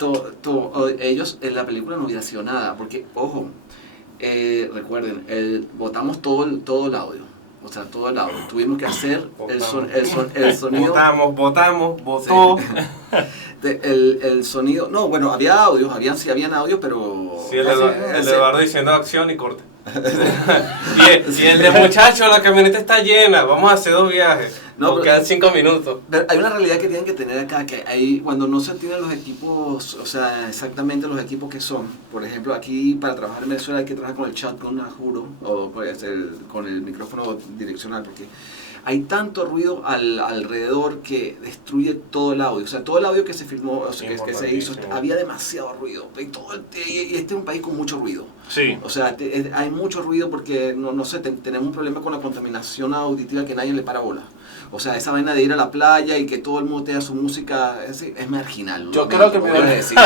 ellos en la película no hubiera sido nada, porque, ojo, recuerden, botamos todo el audio. O sea, todo el audio. Tuvimos que hacer el sonido. Votó. El sonido. No, bueno, había audios, habían audios, pero. Sí, el de Sí. Eduardo diciendo acción y corte. y el de muchacho, la camioneta está llena, vamos a hacer 2 viajes. No, Nos pero- quedan 5 minutos. Pero hay una realidad que tienen que tener acá, que hay, cuando no se tienen los equipos, o sea, exactamente los equipos que son. Por ejemplo, aquí para trabajar en Venezuela hay que trabajar con el shotgun, juro, o pues, con el micrófono direccional, porque hay tanto ruido alrededor que destruye todo el audio. O sea, todo el audio que se filmó, o sea, que se hizo, había demasiado ruido. Y este es un país con mucho ruido. Sí. O sea, hay mucho ruido porque, no sé, tenemos un problema con la contaminación auditiva que nadie le para bola. O sea, esa vaina de ir a la playa y que todo el mundo tenga su música es marginal. Yo creo que lo voy a decir.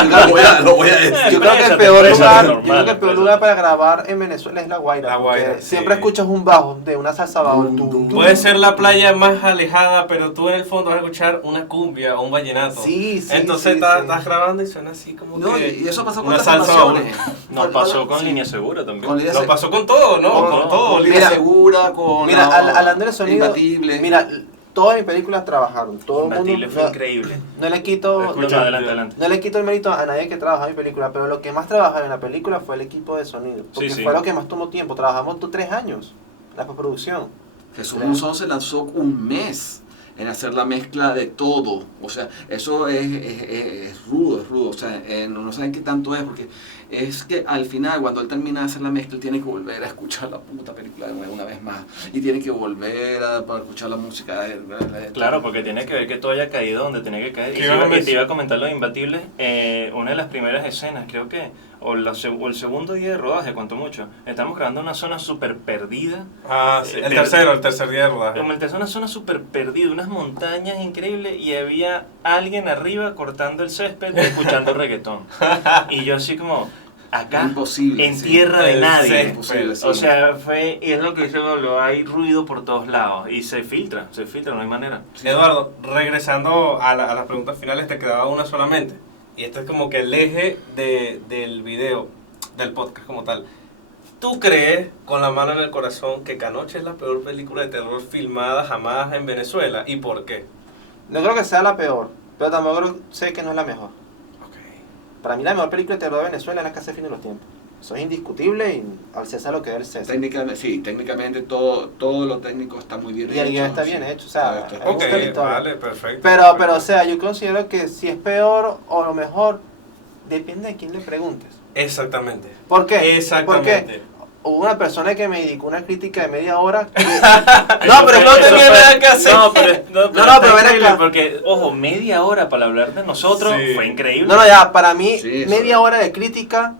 Yo creo que el peor lugar para grabar en Venezuela es La Guaira. La Guaira, porque siempre escuchas un bajo de una salsa bajo. Puede ser la playa más alejada, pero tú en el fondo vas a escuchar una cumbia o un vallenato. Sí, Entonces estás grabando y suena así como que... Y eso pasó con una las salsa. canciones. Nos pasó con Línea Segura también. Nos pasó con todo, ¿no? Con todo. Línea Segura, con... Mira, hablando de sonido... Imbatible. Mira, todas mis películas trabajaron. Todo el Imbatible mundo... fue increíble. No le quito... Adelante. No le quito el mérito a nadie que trabajó en mi película, pero lo que más trabajaba en la película fue el equipo de sonido. Porque fue lo que más tomó tiempo. Trabajamos 3 años, la postproducción. Jesús Monzón se lanzó un mes en hacer la mezcla de todo. O sea, eso es rudo. O sea, no saben qué tanto es, porque es que al final, cuando él termina de hacer la mezcla, él tiene que volver a escuchar la puta película de nuevo una vez más. Y tiene que volver para escuchar la música. Claro, porque tiene que ver que todo haya caído donde tenía que caer. Y te iba a comentar los Imbatibles. Una de las primeras escenas, creo que, o el segundo día de rodaje, cuanto mucho, estamos grabando en una zona súper perdida. Sí. El tercer día de rodaje. Como una zona súper perdida, unas montañas increíbles, y había alguien arriba cortando el césped escuchando reggaetón. Y yo así como, acá, imposible, en tierra de nadie. Imposible, sí. O sea, y es lo que yo hablo, hay ruido por todos lados, y se filtra, no hay manera. Eduardo, regresando a las preguntas finales, te quedaba una solamente. Y este es como que el eje del video, del podcast como tal. ¿Tú crees, con la mano en el corazón, que Canoche es la peor película de terror filmada jamás en Venezuela? ¿Y por qué? No creo que sea la peor, pero tampoco sé que no es la mejor. Para mí la mejor película de terror de Venezuela es La Casa del Fin de los Tiempos. Eso es indiscutible y al César lo que es el César. Técnicamente todo lo técnico está muy bien hecho. Y el guión está bien hecho, o sea, vale, perfecto. Pero, o sea, yo considero que si es peor o lo mejor, depende de quién le preguntes. Exactamente. ¿Por qué? Exactamente. Porque hubo una persona que me dedicó una crítica de media hora. Que... no, pero no tenía nada que hacer. Pero ven acá. Porque, ojo, media hora para hablar de nosotros fue increíble. No, ya, para mí, media hora de crítica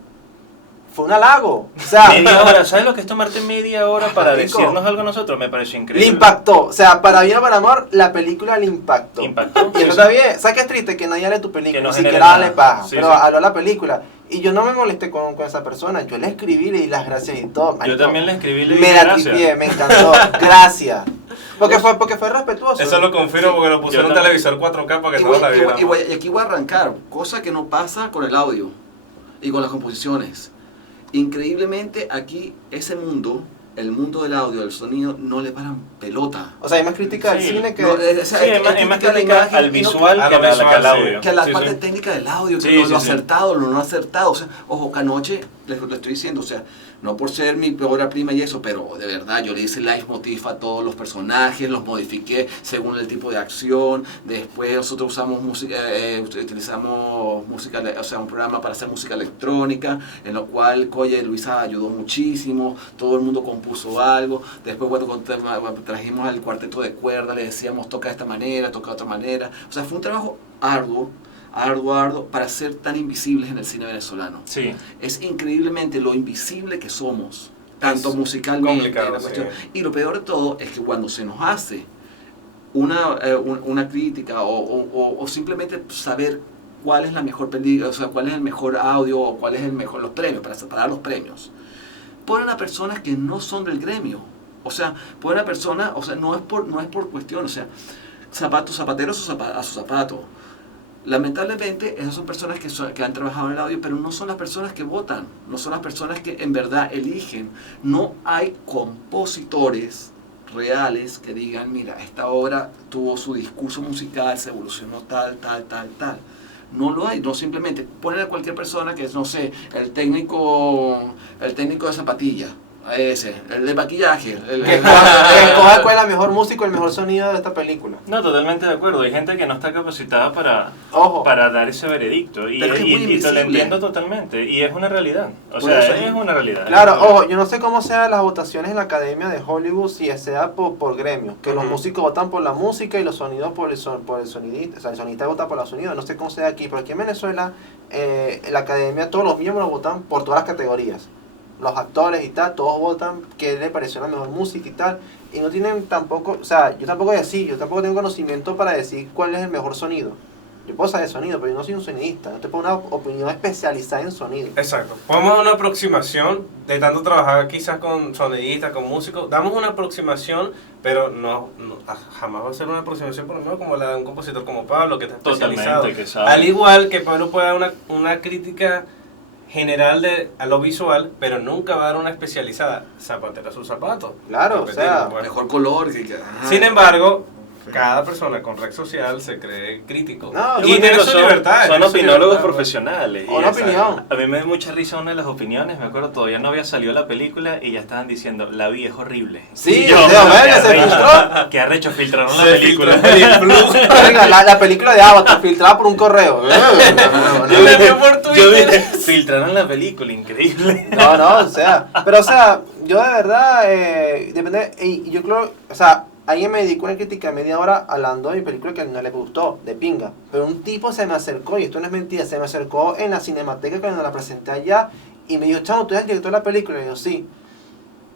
fue un halago. O sea, media hora, ¿sabes lo que es tomarte media hora para decirnos algo a nosotros? Me pareció increíble. Le impactó, o sea, para bien o para amor, la película le impactó. Impactó. Y eso está bien. ¿Sabes qué es triste? Que nadie lee tu película, que no ni siquiera le paja, sí, pero habló la película. Y yo no me molesté con esa persona, yo le escribí, le di las gracias y todo. Yo también le escribí, le di me la tripié, me encantó, gracias. Porque fue respetuoso. Eso lo confirmo porque lo pusieron en un televisor 4K para que todos la vieran. Y aquí voy a arrancar, cosa que no pasa con el audio y con las composiciones. Increíblemente aquí el mundo del audio, del sonido, no le paran pelota. O sea, hay más crítica al cine que... hay más crítica al visual que al audio. Que a la parte técnica del audio, que lo acertado, lo no acertado. O sea, ojo, Canoche, les lo estoy diciendo, o sea, no por ser mi obra prima y eso, pero de verdad yo le hice leitmotiv a todos los personajes, los modifiqué según el tipo de acción. Después nosotros usamos utilizamos música, o sea, un programa para hacer música electrónica, en lo cual Luisa ayudó muchísimo, todo el mundo compuso algo. Después cuando trajimos al cuarteto de cuerda, le decíamos toca de esta manera, toca de otra manera. O sea, fue un trabajo arduo para ser tan invisibles en el cine venezolano. Sí. Es increíblemente lo invisible que somos, tanto musicalmente. Y lo peor de todo es que cuando se nos hace una crítica o simplemente saber cuál es la mejor película, o sea, cuál es el mejor audio o cuál es los premios, para separar los premios, ponen a personas que no son del gremio. O sea, ponen a personas, o sea, no es por cuestión, o sea, zapatero a su zapato. Lamentablemente, esas son personas que han trabajado en el audio, pero no son las personas que votan, no son las personas que en verdad eligen. No hay compositores reales que digan, mira, esta obra tuvo su discurso musical, se evolucionó tal. No lo hay, no simplemente ponen a cualquier persona que es, no sé, el técnico de zapatilla. Ese, el de maquillaje. Que escoja cuál es la mejor música o el mejor sonido de esta película. No, totalmente de acuerdo. Hay gente que no está capacitada Ojo. para dar ese veredicto. Y, Pero es que es muy y te lo invisible. entiendo totalmente. Y es una realidad. O Por sea, eso es una realidad. Claro, ojo, yo no sé cómo sean las votaciones en la Academia de Hollywood, si sea por gremio, que los Ujú. músicos votan por la música y los sonidos por el sonidista, o sea, el sonidista vota por los sonidos, no sé cómo sea aquí, pero aquí en Venezuela, la Academia, todos los miembros votan por todas las categorías, los actores y tal, todos votan qué les pareció la mejor música y tal, y no tienen tampoco, o sea, yo tampoco tengo conocimiento para decir cuál es el mejor sonido. Yo puedo saber sonido, pero yo no soy un sonidista, no te pongo una opinión especializada en sonido. Exacto. Podemos dar una aproximación de tanto trabajar quizás con sonidistas, con músicos. Damos una aproximación, pero jamás va a ser una aproximación por lo menos como la de un compositor como Pablo, que está especializado. Totalmente, que sabe. Al igual que Pablo puede dar una crítica general a lo visual, pero nunca va a dar una especializada. Zapatero a sus zapatos. Claro, o sea, Pues. Mejor color. Ajá. Sin embargo, cada persona con red social se cree crítico. No, y tiene su libertad. Son tiene su opinólogos libertad, pues. profesionales. Una opinión. A mí me da mucha risa una de las opiniones. Me acuerdo, todavía no había salido la película y ya estaban diciendo, la vi, es horrible. Sí, Y yo, o sea, verga, se arrecho, filtró. qué arrecho, filtraron la Se película. filtró el Venga, la película de Avatar filtrada por un correo. Yo la vi por Twitter. Filtraron la película, increíble. No, o sea, pero o sea, yo de verdad, depende, y yo creo, o sea, alguien me dedicó una crítica de media hora hablando de mi película que no le gustó, de pinga, pero un tipo se me acercó, y esto no es mentira, se me acercó en la Cinemateca cuando la presenté allá, y me dijo, chamo, ¿tú eres el director de la película? Y yo, sí.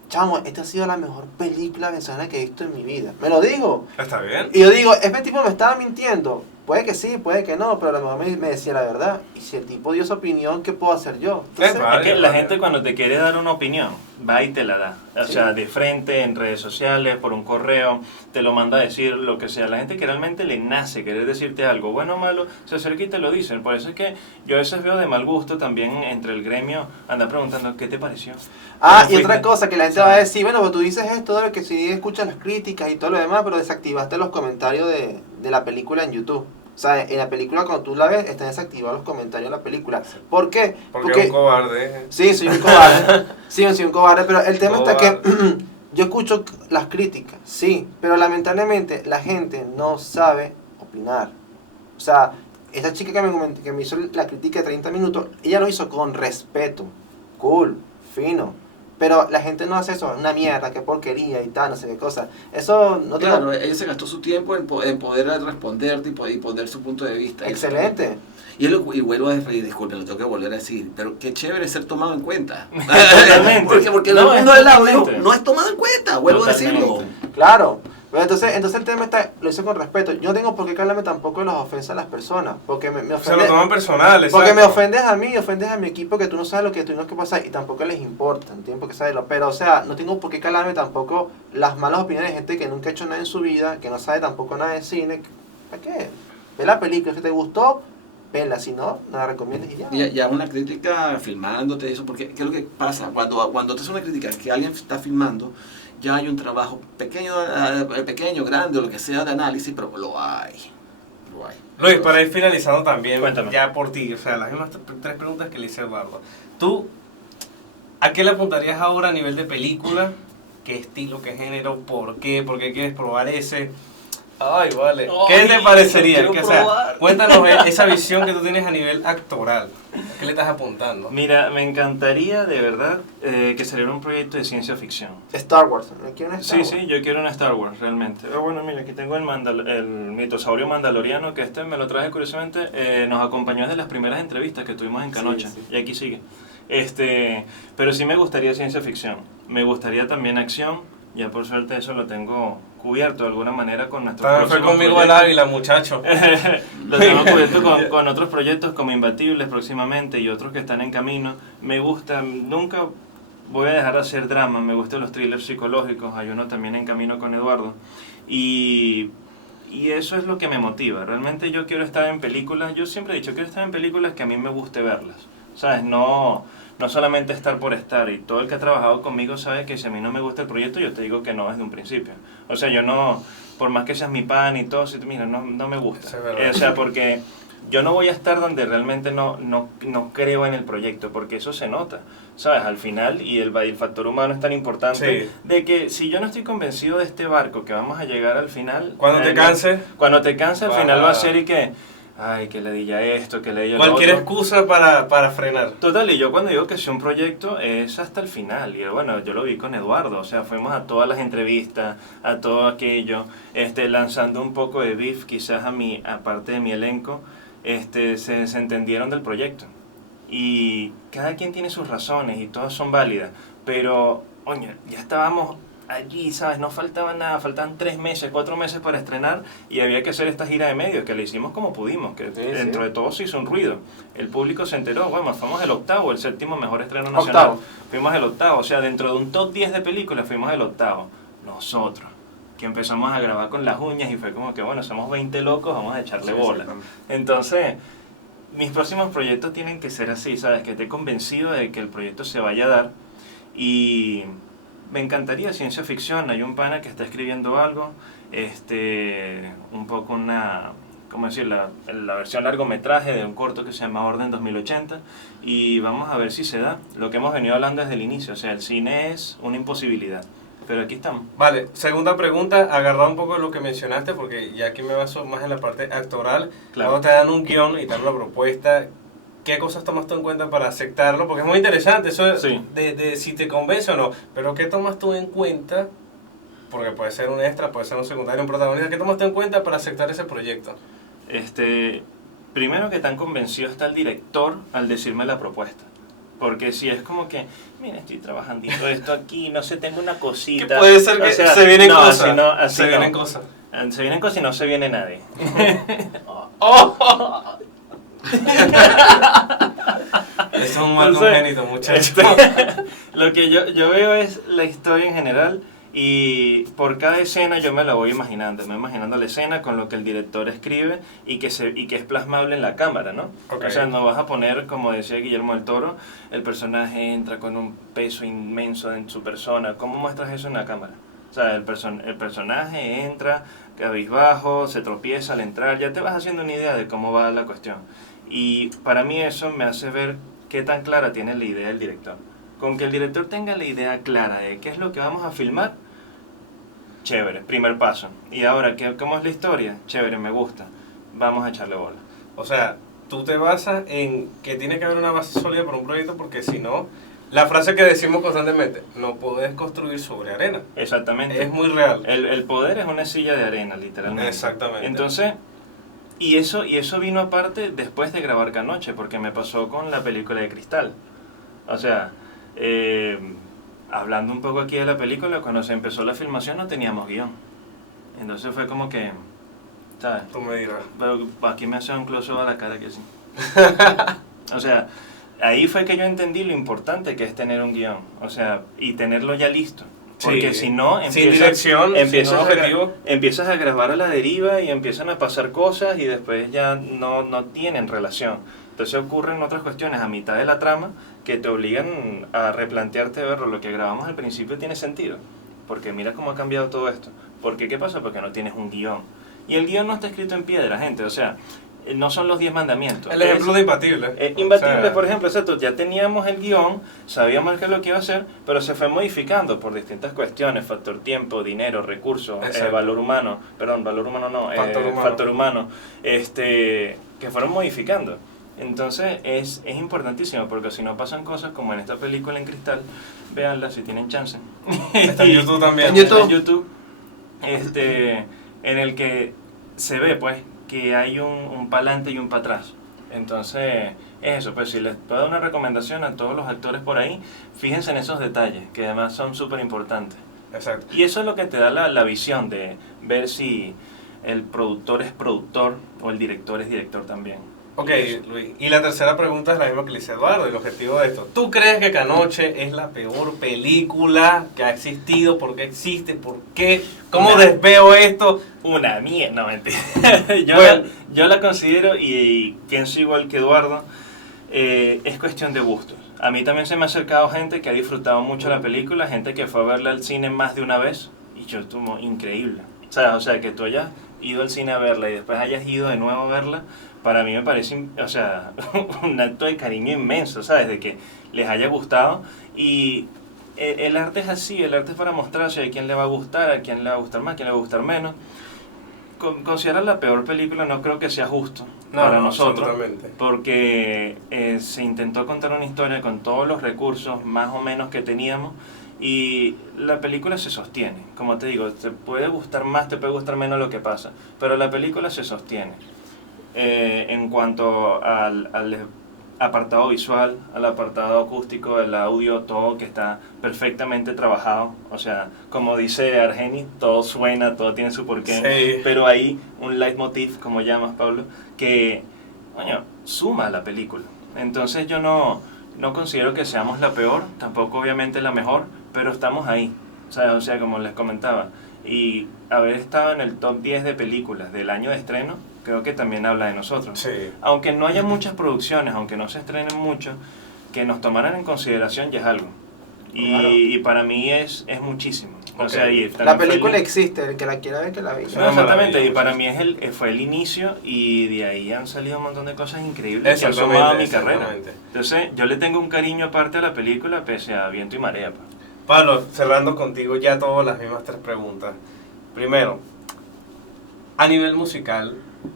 Chamo, esta ha sido la mejor película venezolana que he visto en mi vida. Me lo digo. Está bien. Y yo digo, este tipo me estaba mintiendo. Puede que sí, puede que no, pero a lo mejor me decía la verdad. Y si el tipo dio su opinión, ¿qué puedo hacer yo? Entonces, Vale, Es que la vale. gente cuando te quiere dar una opinión, va y te la da. O sea, de frente, en redes sociales, por un correo, te lo manda a decir, lo que sea. La gente que realmente le nace querer decirte algo, bueno o malo, se acerca y te lo dicen. Por eso es que yo a veces veo de mal gusto también entre el gremio, anda preguntando, ¿qué te pareció? Ah, ¿Cómo y otra fuiste? cosa, que la gente O sea, va a decir, bueno, pues tú dices esto de que sí escuchas las críticas y todo lo demás, pero desactivaste los comentarios de la película en YouTube. O sea, en la película cuando tú la ves, están desactivados los comentarios de la película. ¿Por qué? Porque es un cobarde. Sí, soy un cobarde. Sí, soy un cobarde, pero el tema está que Cobarde. yo escucho las críticas, sí, pero lamentablemente la gente no sabe opinar. O sea, esta chica que me hizo la crítica de 30 minutos, ella lo hizo con respeto, cool, fino. Pero la gente no hace eso, una mierda, qué porquería y tal, no sé qué cosa. Eso no tiene... Claro, ella se gastó su tiempo en poder responderte y poner su punto de vista. Excelente. Y vuelvo a decir, disculpen, lo tengo que volver a decir, pero qué chévere ser tomado en cuenta. Totalmente. porque No, el mundo del audio totalmente. no es tomado en cuenta, vuelvo a decirlo. Totalmente. Claro. Pero entonces el tema está, lo hice con respeto. Yo no tengo por qué calarme tampoco en las ofensas a las personas, porque me Se lo ofende. toman personal, Porque me exacto. ofendes a mí, ofendes a mi equipo, que tú no sabes lo que tuvimos que pasar y tampoco les importa, no tienen por qué saberlo. Pero, o sea, no tengo por qué calarme tampoco las malas opiniones de gente que nunca ha hecho nada en su vida, que no sabe tampoco nada de cine. ¿Para qué? Ve la película, si te gustó, vela, si no, no la recomiendes y ya. Y ya una crítica filmándote, eso, porque ¿qué es lo que pasa? Cuando te hace una crítica que alguien está filmando, ya hay un trabajo pequeño, grande o lo que sea de análisis, pero lo hay. Luis, para ir finalizando también, Cuéntame. ya por ti, o sea, las mismas tres preguntas que le hice a Eduardo. ¿Tú a qué le apuntarías ahora a nivel de película? ¿Qué estilo, qué género, por qué? ¿Por qué quieres probar ese? Ay, vale. ¿Qué Ay, te parecería? quiero Que, o sea, probar. cuéntanos esa visión que tú tienes a nivel actoral. ¿A qué le estás apuntando? Mira, me encantaría de verdad que saliera un proyecto de ciencia ficción. Star Wars, ¿no quiero una Star Sí, Wars? sí, yo quiero una Star Wars realmente. Bueno, mira, aquí tengo el mitosaurio mandaloriano, que me lo traje curiosamente, nos acompañó desde las primeras entrevistas que tuvimos en Canocha, Sí, sí. y aquí sigue. Pero sí me gustaría ciencia ficción, me gustaría también acción, ya por suerte eso lo tengo cubierto de alguna manera con nuestros También fue próximos conmigo al proyectos. Ávila, muchacho. Lo tengo cubierto con otros proyectos como Imbatibles próximamente y otros que están en camino. Me gusta, nunca voy a dejar de hacer drama, me gustan los thrillers psicológicos, hay uno también en camino con Eduardo. Y eso es lo que me motiva. Realmente yo quiero estar en películas, yo siempre he dicho, quiero estar en películas que a mí me guste verlas. ¿Sabes? No solamente estar por estar, y todo el que ha trabajado conmigo sabe que si a mí no me gusta el proyecto, yo te digo que no desde un principio. O sea, yo no, por más que seas mi pan y todo, si, mira, no me gusta. Eso es verdad. O sea, porque yo no voy a estar donde realmente no creo en el proyecto, porque eso se nota, ¿sabes? Al final, y el factor humano es tan importante, Sí. de que si yo no estoy convencido de este barco, que vamos a llegar al final... Cuando te canses... Cuando te canses, al Ajá. final va a ser y que... Ay, que le diga esto, que le diga lo Cualquier otro. excusa para frenar. Total, y yo cuando digo que sea un proyecto es hasta el final, y bueno, yo lo vi con Eduardo, o sea, fuimos a todas las entrevistas, a todo aquello, lanzando un poco de beef quizás aparte de mi elenco, se entendieron del proyecto, y cada quien tiene sus razones, y todas son válidas, pero, oye, ya estábamos allí, ¿sabes? No faltaba nada, faltaban 3 meses, 4 meses para estrenar y había que hacer esta gira de medios, que la hicimos como pudimos, que dentro de todo se hizo un ruido. El público se enteró, bueno, fuimos el 8º, el 7º mejor estreno nacional. Fuimos el 8º, o sea, dentro de un top 10 de películas fuimos el 8º. Nosotros, que empezamos a grabar con las uñas y fue como que, bueno, somos 20 locos, vamos a echarle bola. Entonces, mis próximos proyectos tienen que ser así, ¿sabes? Que esté convencido de que el proyecto se vaya a dar y... Me encantaría ciencia ficción, hay un pana que está escribiendo algo, un poco ¿cómo decir? La versión largometraje de un corto que se llama Orden 2080 y vamos a ver si se da. Lo que hemos venido hablando desde el inicio, o sea, el cine es una imposibilidad, pero aquí estamos. Vale, segunda pregunta, agarrar un poco de lo que mencionaste, porque ya aquí me baso más en la parte actoral. Claro. Cuando te dan un guión y te dan una propuesta, ¿qué cosas tomas tú en cuenta para aceptarlo? Porque es muy interesante eso Sí. de si te convence o no. Pero ¿qué tomas tú en cuenta? Porque puede ser un extra, puede ser un secundario, un protagonista. ¿Qué tomas tú en cuenta para aceptar ese proyecto? Primero que tan convencido está el director al decirme la propuesta. Porque si es como que, mira, estoy trabajando esto aquí, no sé, tengo una cosita. Que puede ser que o sea, se vienen no, cosas. Así se no. vienen cosas. Se vienen cosas y no se viene nadie. Eso es un mal Entonces, congénito, muchachos. Lo que yo veo es la historia en general y por cada escena yo me la voy imaginando. Me voy imaginando la escena con lo que el director escribe y que es plasmable en la cámara, ¿no? Okay. O sea, no vas a poner, como decía Guillermo del Toro, el personaje entra con un peso inmenso en su persona. ¿Cómo muestras eso en la cámara? O sea, el personaje entra cabizbajo, se tropieza al entrar, ya te vas haciendo una idea de cómo va la cuestión. Y para mí eso me hace ver qué tan clara tiene la idea el director. Con que el director tenga la idea clara de qué es lo que vamos a filmar, chévere, primer paso. Y ahora, ¿cómo es la historia? Chévere, me gusta, vamos a echarle bola. O sea, tú te basas en que tiene que haber una base sólida para un proyecto, porque si no, la frase que decimos constantemente, no podés construir sobre arena. Exactamente. Es muy real. El poder es una silla de arena, literalmente. Exactamente. Entonces, y eso vino aparte después de grabar Canoche, porque me pasó con la película de Cristal. O sea, hablando un poco aquí de la película, cuando se empezó la filmación no teníamos guión. Entonces fue como que, ¿sabes? Tú me dirás. Pero aquí me hace un close-up a la cara que sí. O sea, ahí fue que yo entendí lo importante que es tener un guión. O sea, y tenerlo ya listo. Porque Sí. si no, Sin dirección, sin objetivo. empiezas a grabar a la deriva y empiezan a pasar cosas y después ya no tienen relación. Entonces ocurren otras cuestiones a mitad de la trama que te obligan a replantearte, verlo, lo que grabamos al principio tiene sentido. Porque mira cómo ha cambiado todo esto. ¿Por qué pasa? Porque no tienes un guión. Y el guión no está escrito en piedra, gente. O sea, no son los 10 mandamientos. El ejemplo de Imbatible. Imbatible, O sea, por ejemplo, exacto, ya teníamos el guión, sabíamos qué es lo que iba a hacer, pero se fue modificando por distintas cuestiones, factor tiempo, dinero, recursos, valor humano, factor humano, que fueron modificando. Entonces es importantísimo, porque si no pasan cosas como en esta película en Cristal, véanla si tienen chance. Está en YouTube también. Está en YouTube, en el que se ve pues que hay un pa'lante y un para atrás. Entonces, eso, pues si les puedo dar una recomendación a todos los actores por ahí, fíjense en esos detalles, que además son súper importantes. Exacto. Y eso es lo que te da la visión de ver si el productor es productor o el director es director también. Ok, Luis. Y la tercera pregunta es la misma que le hice a Eduardo, el objetivo de esto. ¿Tú crees que Canoche es la peor película que ha existido? ¿Por qué existe? ¿Por qué? ¿Cómo desveo esto? Una mierda, no mentira. Bueno. yo la considero, y pienso igual que Eduardo, es cuestión de gustos. A mí también se me ha acercado gente que ha disfrutado mucho la película, gente que fue a verla al cine más de una vez, y yo estuvo increíble. O sea, que tú allá, ido al cine a verla y después hayas ido de nuevo a verla, para mí me parece, o sea, un acto de cariño inmenso, ¿sabes? De que les haya gustado. Y el arte es así, el arte es para mostrarse a quién le va a gustar, a quién le va a gustar más, a quién le va a gustar menos. Considerar la peor película no creo que sea justo para nosotros, porque se intentó contar una historia con todos los recursos más o menos que teníamos, y la película se sostiene. Como te digo, te puede gustar más, te puede gustar menos lo que pasa, pero la película se sostiene. En cuanto al apartado visual, al apartado acústico, el audio, todo que está perfectamente trabajado. O sea, como dice Argenis, todo suena, todo tiene su porqué, sí. Pero hay un leitmotiv, como llamas, Pablo, que, coño, suma a la película. Entonces yo no considero que seamos la peor, tampoco obviamente la mejor, pero estamos ahí. O sea, como les comentaba, y haber estado en el top 10 de películas del año de estreno, creo que también habla de nosotros. Sí. Aunque no haya muchas producciones, aunque no se estrenen mucho, que nos tomaran en consideración ya es algo. Y para mí es muchísimo. Okay. O sea, y la película existe, el que la quiera ver que la vea. No, exactamente, y para mí fue el inicio, y de ahí han salido un montón de cosas increíbles que han sumado a mi carrera. Entonces yo le tengo un cariño aparte a la película, pese a viento y marea. Pablo, cerrando contigo ya todas las mismas 3 preguntas. Primero, a nivel musical,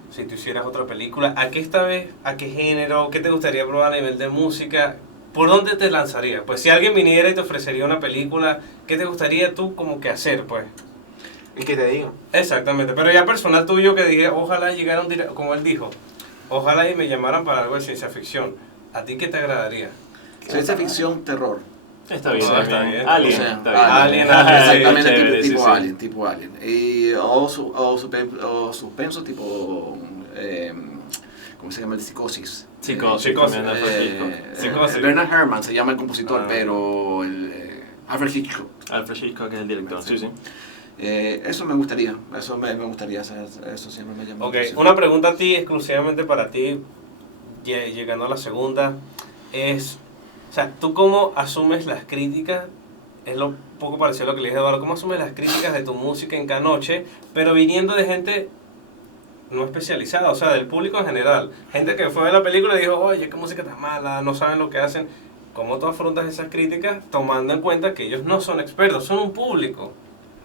si tú hicieras otra película, ¿a qué esta vez, a qué género, qué te gustaría probar a nivel de música? ¿Por dónde te lanzarías? Pues si alguien viniera y te ofrecería una película, ¿qué te gustaría tú como que hacer, pues? Y que te diga. Exactamente, pero ya personal tuyo que dije, ojalá llegara como él dijo, ojalá y me llamaran para algo de ciencia ficción. ¿A ti qué te agradaría? Ciencia ficción, terror. Está bien, está bien. Alien, o sea, está bien. Alien, exactamente, chévere, tipo sí, Alien, tipo Alien. Y, o suspenso tipo, ¿cómo se llama? Psicosis. Psicosis. Bernard Herrmann se llama el compositor, pero Alfred Hitchcock. Alfred Hitchcock es el director, sí. Eso me gustaría, eso siempre me llama. Ok, una pregunta a ti, exclusivamente para ti, llegando a la segunda, es... O sea, ¿tú cómo asumes las críticas? Es lo poco parecido a lo que le dije a Eduardo. ¿Cómo asumes las críticas de tu música en Canoche? Pero viniendo de gente no especializada, o sea, del público en general. Gente que fue a ver la película y dijo, oye, qué música tan mala, no saben lo que hacen. ¿Cómo tú afrontas esas críticas tomando en cuenta que ellos no son expertos, son un público?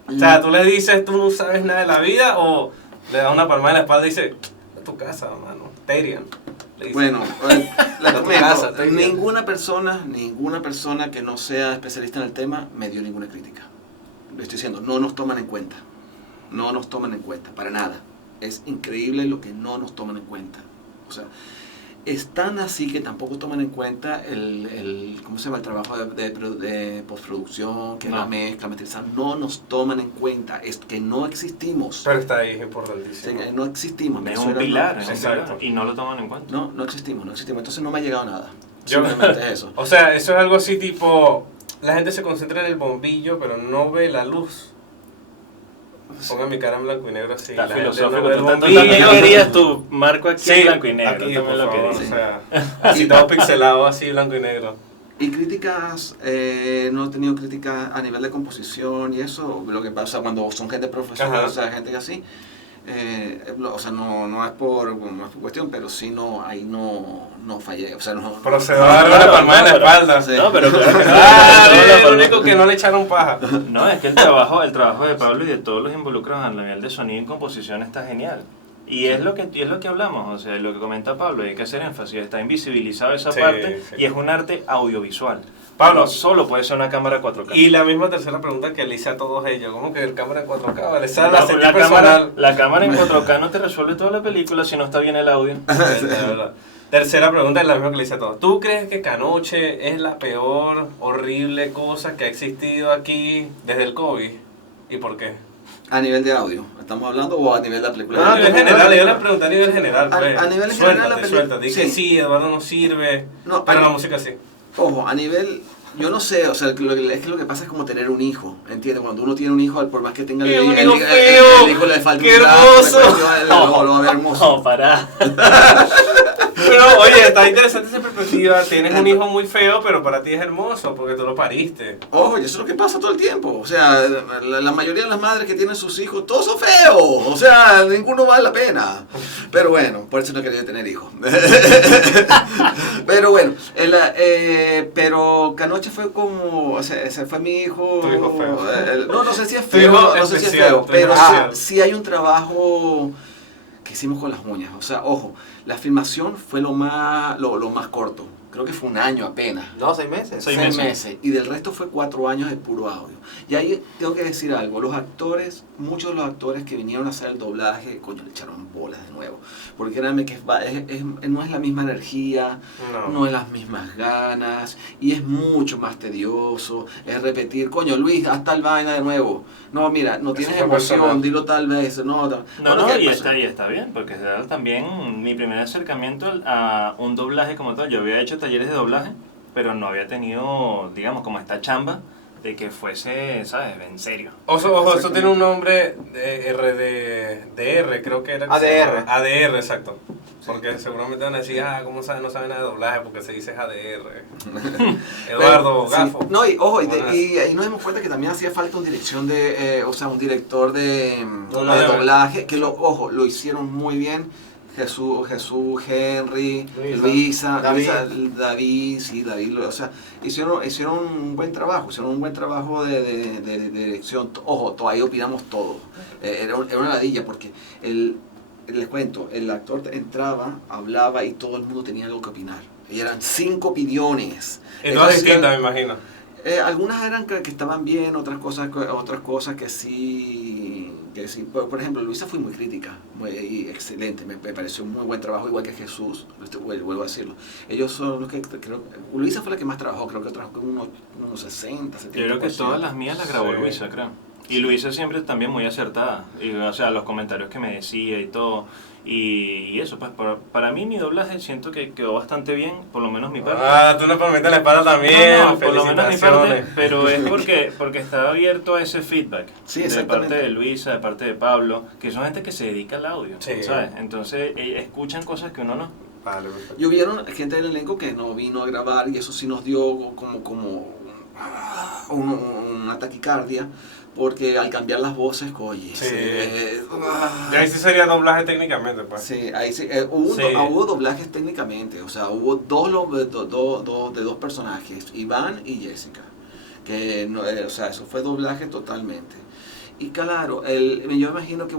O sea, tú les dices, tú no sabes nada de la vida, o le das una palmada en la espalda y dices, a tu casa, mano, Terian. Bueno, ninguna persona que no sea especialista en el tema me dio ninguna crítica. Le estoy diciendo, no nos toman en cuenta, para nada. Es increíble lo que no nos toman en cuenta. O sea, es tan así que tampoco toman en cuenta ¿cómo se llama? El trabajo de postproducción, que la mezcla, no nos toman en cuenta, es que no existimos. Pero está ahí, es importantísimo. Sí, no existimos. Es un pilar, exacto. Y no lo toman en cuenta. No existimos, entonces no me ha llegado nada. Simplemente es eso. O sea, eso es algo así tipo, la gente se concentra en el bombillo, pero no ve la luz. Ponga mi cara en blanco y negro así. Está filosófico. Tú también querías tu marco aquí en blanco y negro. Aquí, por favor, o sea, así todo pixelado, así blanco y negro. Y críticas, no he tenido críticas a nivel de composición y eso. Lo que pasa cuando son gente profesional, o sea, gente así. O sea, no es por cuestión, pero sí ahí no fallé. O sea, no. Procedo a darle una palmada en la espalda. Sí. No, pero lo único que no le echaron paja. No, es que el trabajo de Pablo y de todos los involucrados a nivel de sonido y composición está genial. Y es lo que hablamos, o sea, lo que comenta Pablo, hay que hacer énfasis, está invisibilizado esa parte, y es un arte audiovisual. Pablo, solo puede ser una cámara 4K. Y la misma tercera pregunta que le hice a todos ellos, ¿cómo que el cámara en 4K? ¿Vale? La cámara en 4K no te resuelve toda la película si no está bien el audio. Tercera pregunta es la misma que le hice a todos. ¿Tú crees que Canoche es la peor, horrible cosa que ha existido aquí desde el COVID? ¿Y por qué? A nivel de audio, ¿estamos hablando o a nivel de la película? A nivel general, yo le pregunté a nivel general. A nivel general la película. Suéltate, dije sí, Eduardo no sirve, pero la música sí. Ojo, a nivel, yo no sé, o sea, es que lo que pasa es como tener un hijo, ¿entiendes? Cuando uno tiene un hijo, por más que tenga el hijo le falta ¡qué hermoso! Lo va a ver hermoso. No, pará. Pero oye, está interesante esa perspectiva. Tienes un hijo muy feo, pero para ti es hermoso porque tú lo pariste. Oye, eso es lo que pasa todo el tiempo. O sea, la mayoría de las madres que tienen sus hijos, todos son feos. O sea, ninguno vale la pena. Pero bueno, por eso no quería tener hijos. Pero bueno, pero Canoche fue como, o sea, ese fue mi hijo. Tu hijo feo. No sé si es Tu feo, hijo no sé si es especial, feo, tu pero hijo especial. sí hay un trabajo que hicimos con las uñas. O sea, ojo, la filmación fue lo más corto. Creo que fue un año apenas. No, 6 meses. 6 meses. Y del resto fue 4 años de puro audio. Y ahí tengo que decir algo. Los actores, muchos de los actores que vinieron a hacer el doblaje, coño, le echaron bolas de nuevo. Porque créanme que no es la misma energía, no es las mismas ganas, y es mucho más tedioso. Es repetir, coño, Luis, haz tal vaina de nuevo. No, mira, no tienes fue emoción, personal. dilo tal vez. No, Y está bien, porque era también mi primer acercamiento a un doblaje como tal. Yo había hecho talleres de doblaje, pero no había tenido, digamos, como esta chamba de que fuese, ¿sabes?, en serio. Ojo, eso tiene un nombre de RDR, creo que era. ADR. ADR, exacto. Porque seguramente van a decir, ¿cómo saben? No saben nada de doblaje porque se dice ADR. Eduardo, sí. Gafo. No, y ojo, y ahí nos dimos cuenta que también hacía falta un dirección un director de doblaje, que lo hicieron muy bien. Jesús, Henry, Luisa, David, o sea, hicieron un buen trabajo, de dirección. Ojo, todavía opinamos todo. Era una ladilla porque les cuento, el actor entraba, hablaba y todo el mundo tenía algo que opinar. Y eran 5 opiniones. Y todas distintas, me imagino. Algunas eran que estaban bien, otras cosas que sí. Por ejemplo, Luisa fue muy crítica, muy excelente, me pareció un muy buen trabajo, igual que Jesús, vuelvo a decirlo. Ellos son los que creo, Luisa fue la que más trabajó, creo que trabajó con unos 60, 70%. Yo creo que todas las mías las grabó Luisa, creo. Y Luisa siempre también muy acertada, o sea, los comentarios que me decía y todo. Y eso, pues para mí mi doblaje siento que quedó bastante bien, por lo menos mi parte. Tú no prometes la espalda también. No, por lo menos mi parte, pero es porque está abierto a ese feedback. Sí, de exactamente. parte de Luisa, de parte de Pablo, que son gente que se dedica al audio, Sí. ¿sabes? Entonces escuchan cosas que uno no. Vale, perfecto. Y hubieron gente del elenco que no vino a grabar y eso sí nos dio como una taquicardia, porque al cambiar las voces, oye, Sí. Y ahí sí sería doblaje técnicamente, pues. sí, ahí sí, hubo doblajes técnicamente, o sea, hubo dos personajes, Iván y Jessica, que no, o sea, eso fue doblaje totalmente. Y claro, yo imagino que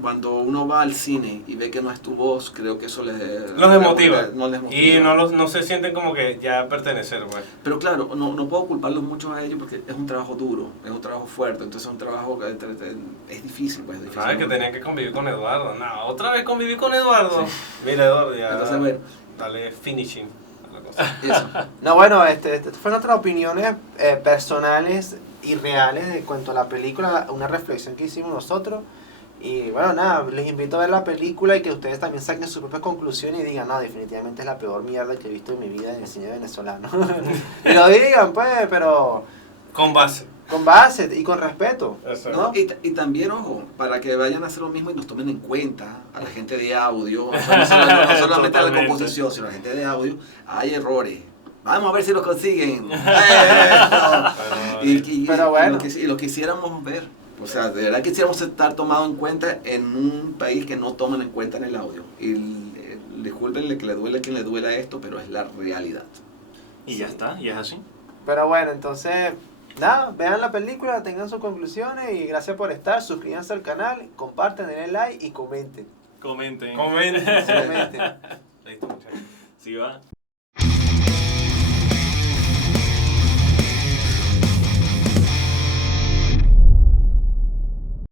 cuando uno va al cine y ve que no es tu voz, creo que eso los desmotiva. desmotiva. Y no se sienten como que ya pertenecer, pues. Pero claro, no puedo culparlos mucho a ellos porque es un trabajo duro, es un trabajo fuerte, entonces es un trabajo que es difícil, pues es difícil. Sabes que tenían que convivir con Eduardo. No, otra vez convivir con Eduardo. Sí. Mira, Eduardo, ya. Entonces, bueno. Dale finishing a la cosa. Eso. No, bueno, fueron nuestras opiniones personales y reales de cuanto a la película, una reflexión que hicimos nosotros. Y bueno, nada, les invito a ver la película y que ustedes también saquen sus propias conclusiones y digan, no, definitivamente es la peor mierda que he visto en mi vida en el cine venezolano. Y lo digan, pues, pero Con base. con base y con respeto, Exacto. ¿no? Y también, ojo, para que vayan a hacer lo mismo y nos tomen en cuenta a la gente de audio, o sea, no solamente a la Totalmente. composición, sino a la gente de audio, hay errores. Vamos a ver si los consiguen. Pero bueno. Y lo quisiéramos ver. O sea, de verdad quisiéramos estar tomado en cuenta en un país que no toman en cuenta en el audio. Y discúlpenle que le duele a quien le duela esto, pero es la realidad. Y ya está, y es así. Pero bueno, entonces, nada, vean la película, tengan sus conclusiones y gracias por estar, suscríbanse al canal, compartan, denle like y comenten. Comenten. Comenten. Comenten. Listo, muchachos. Sí va.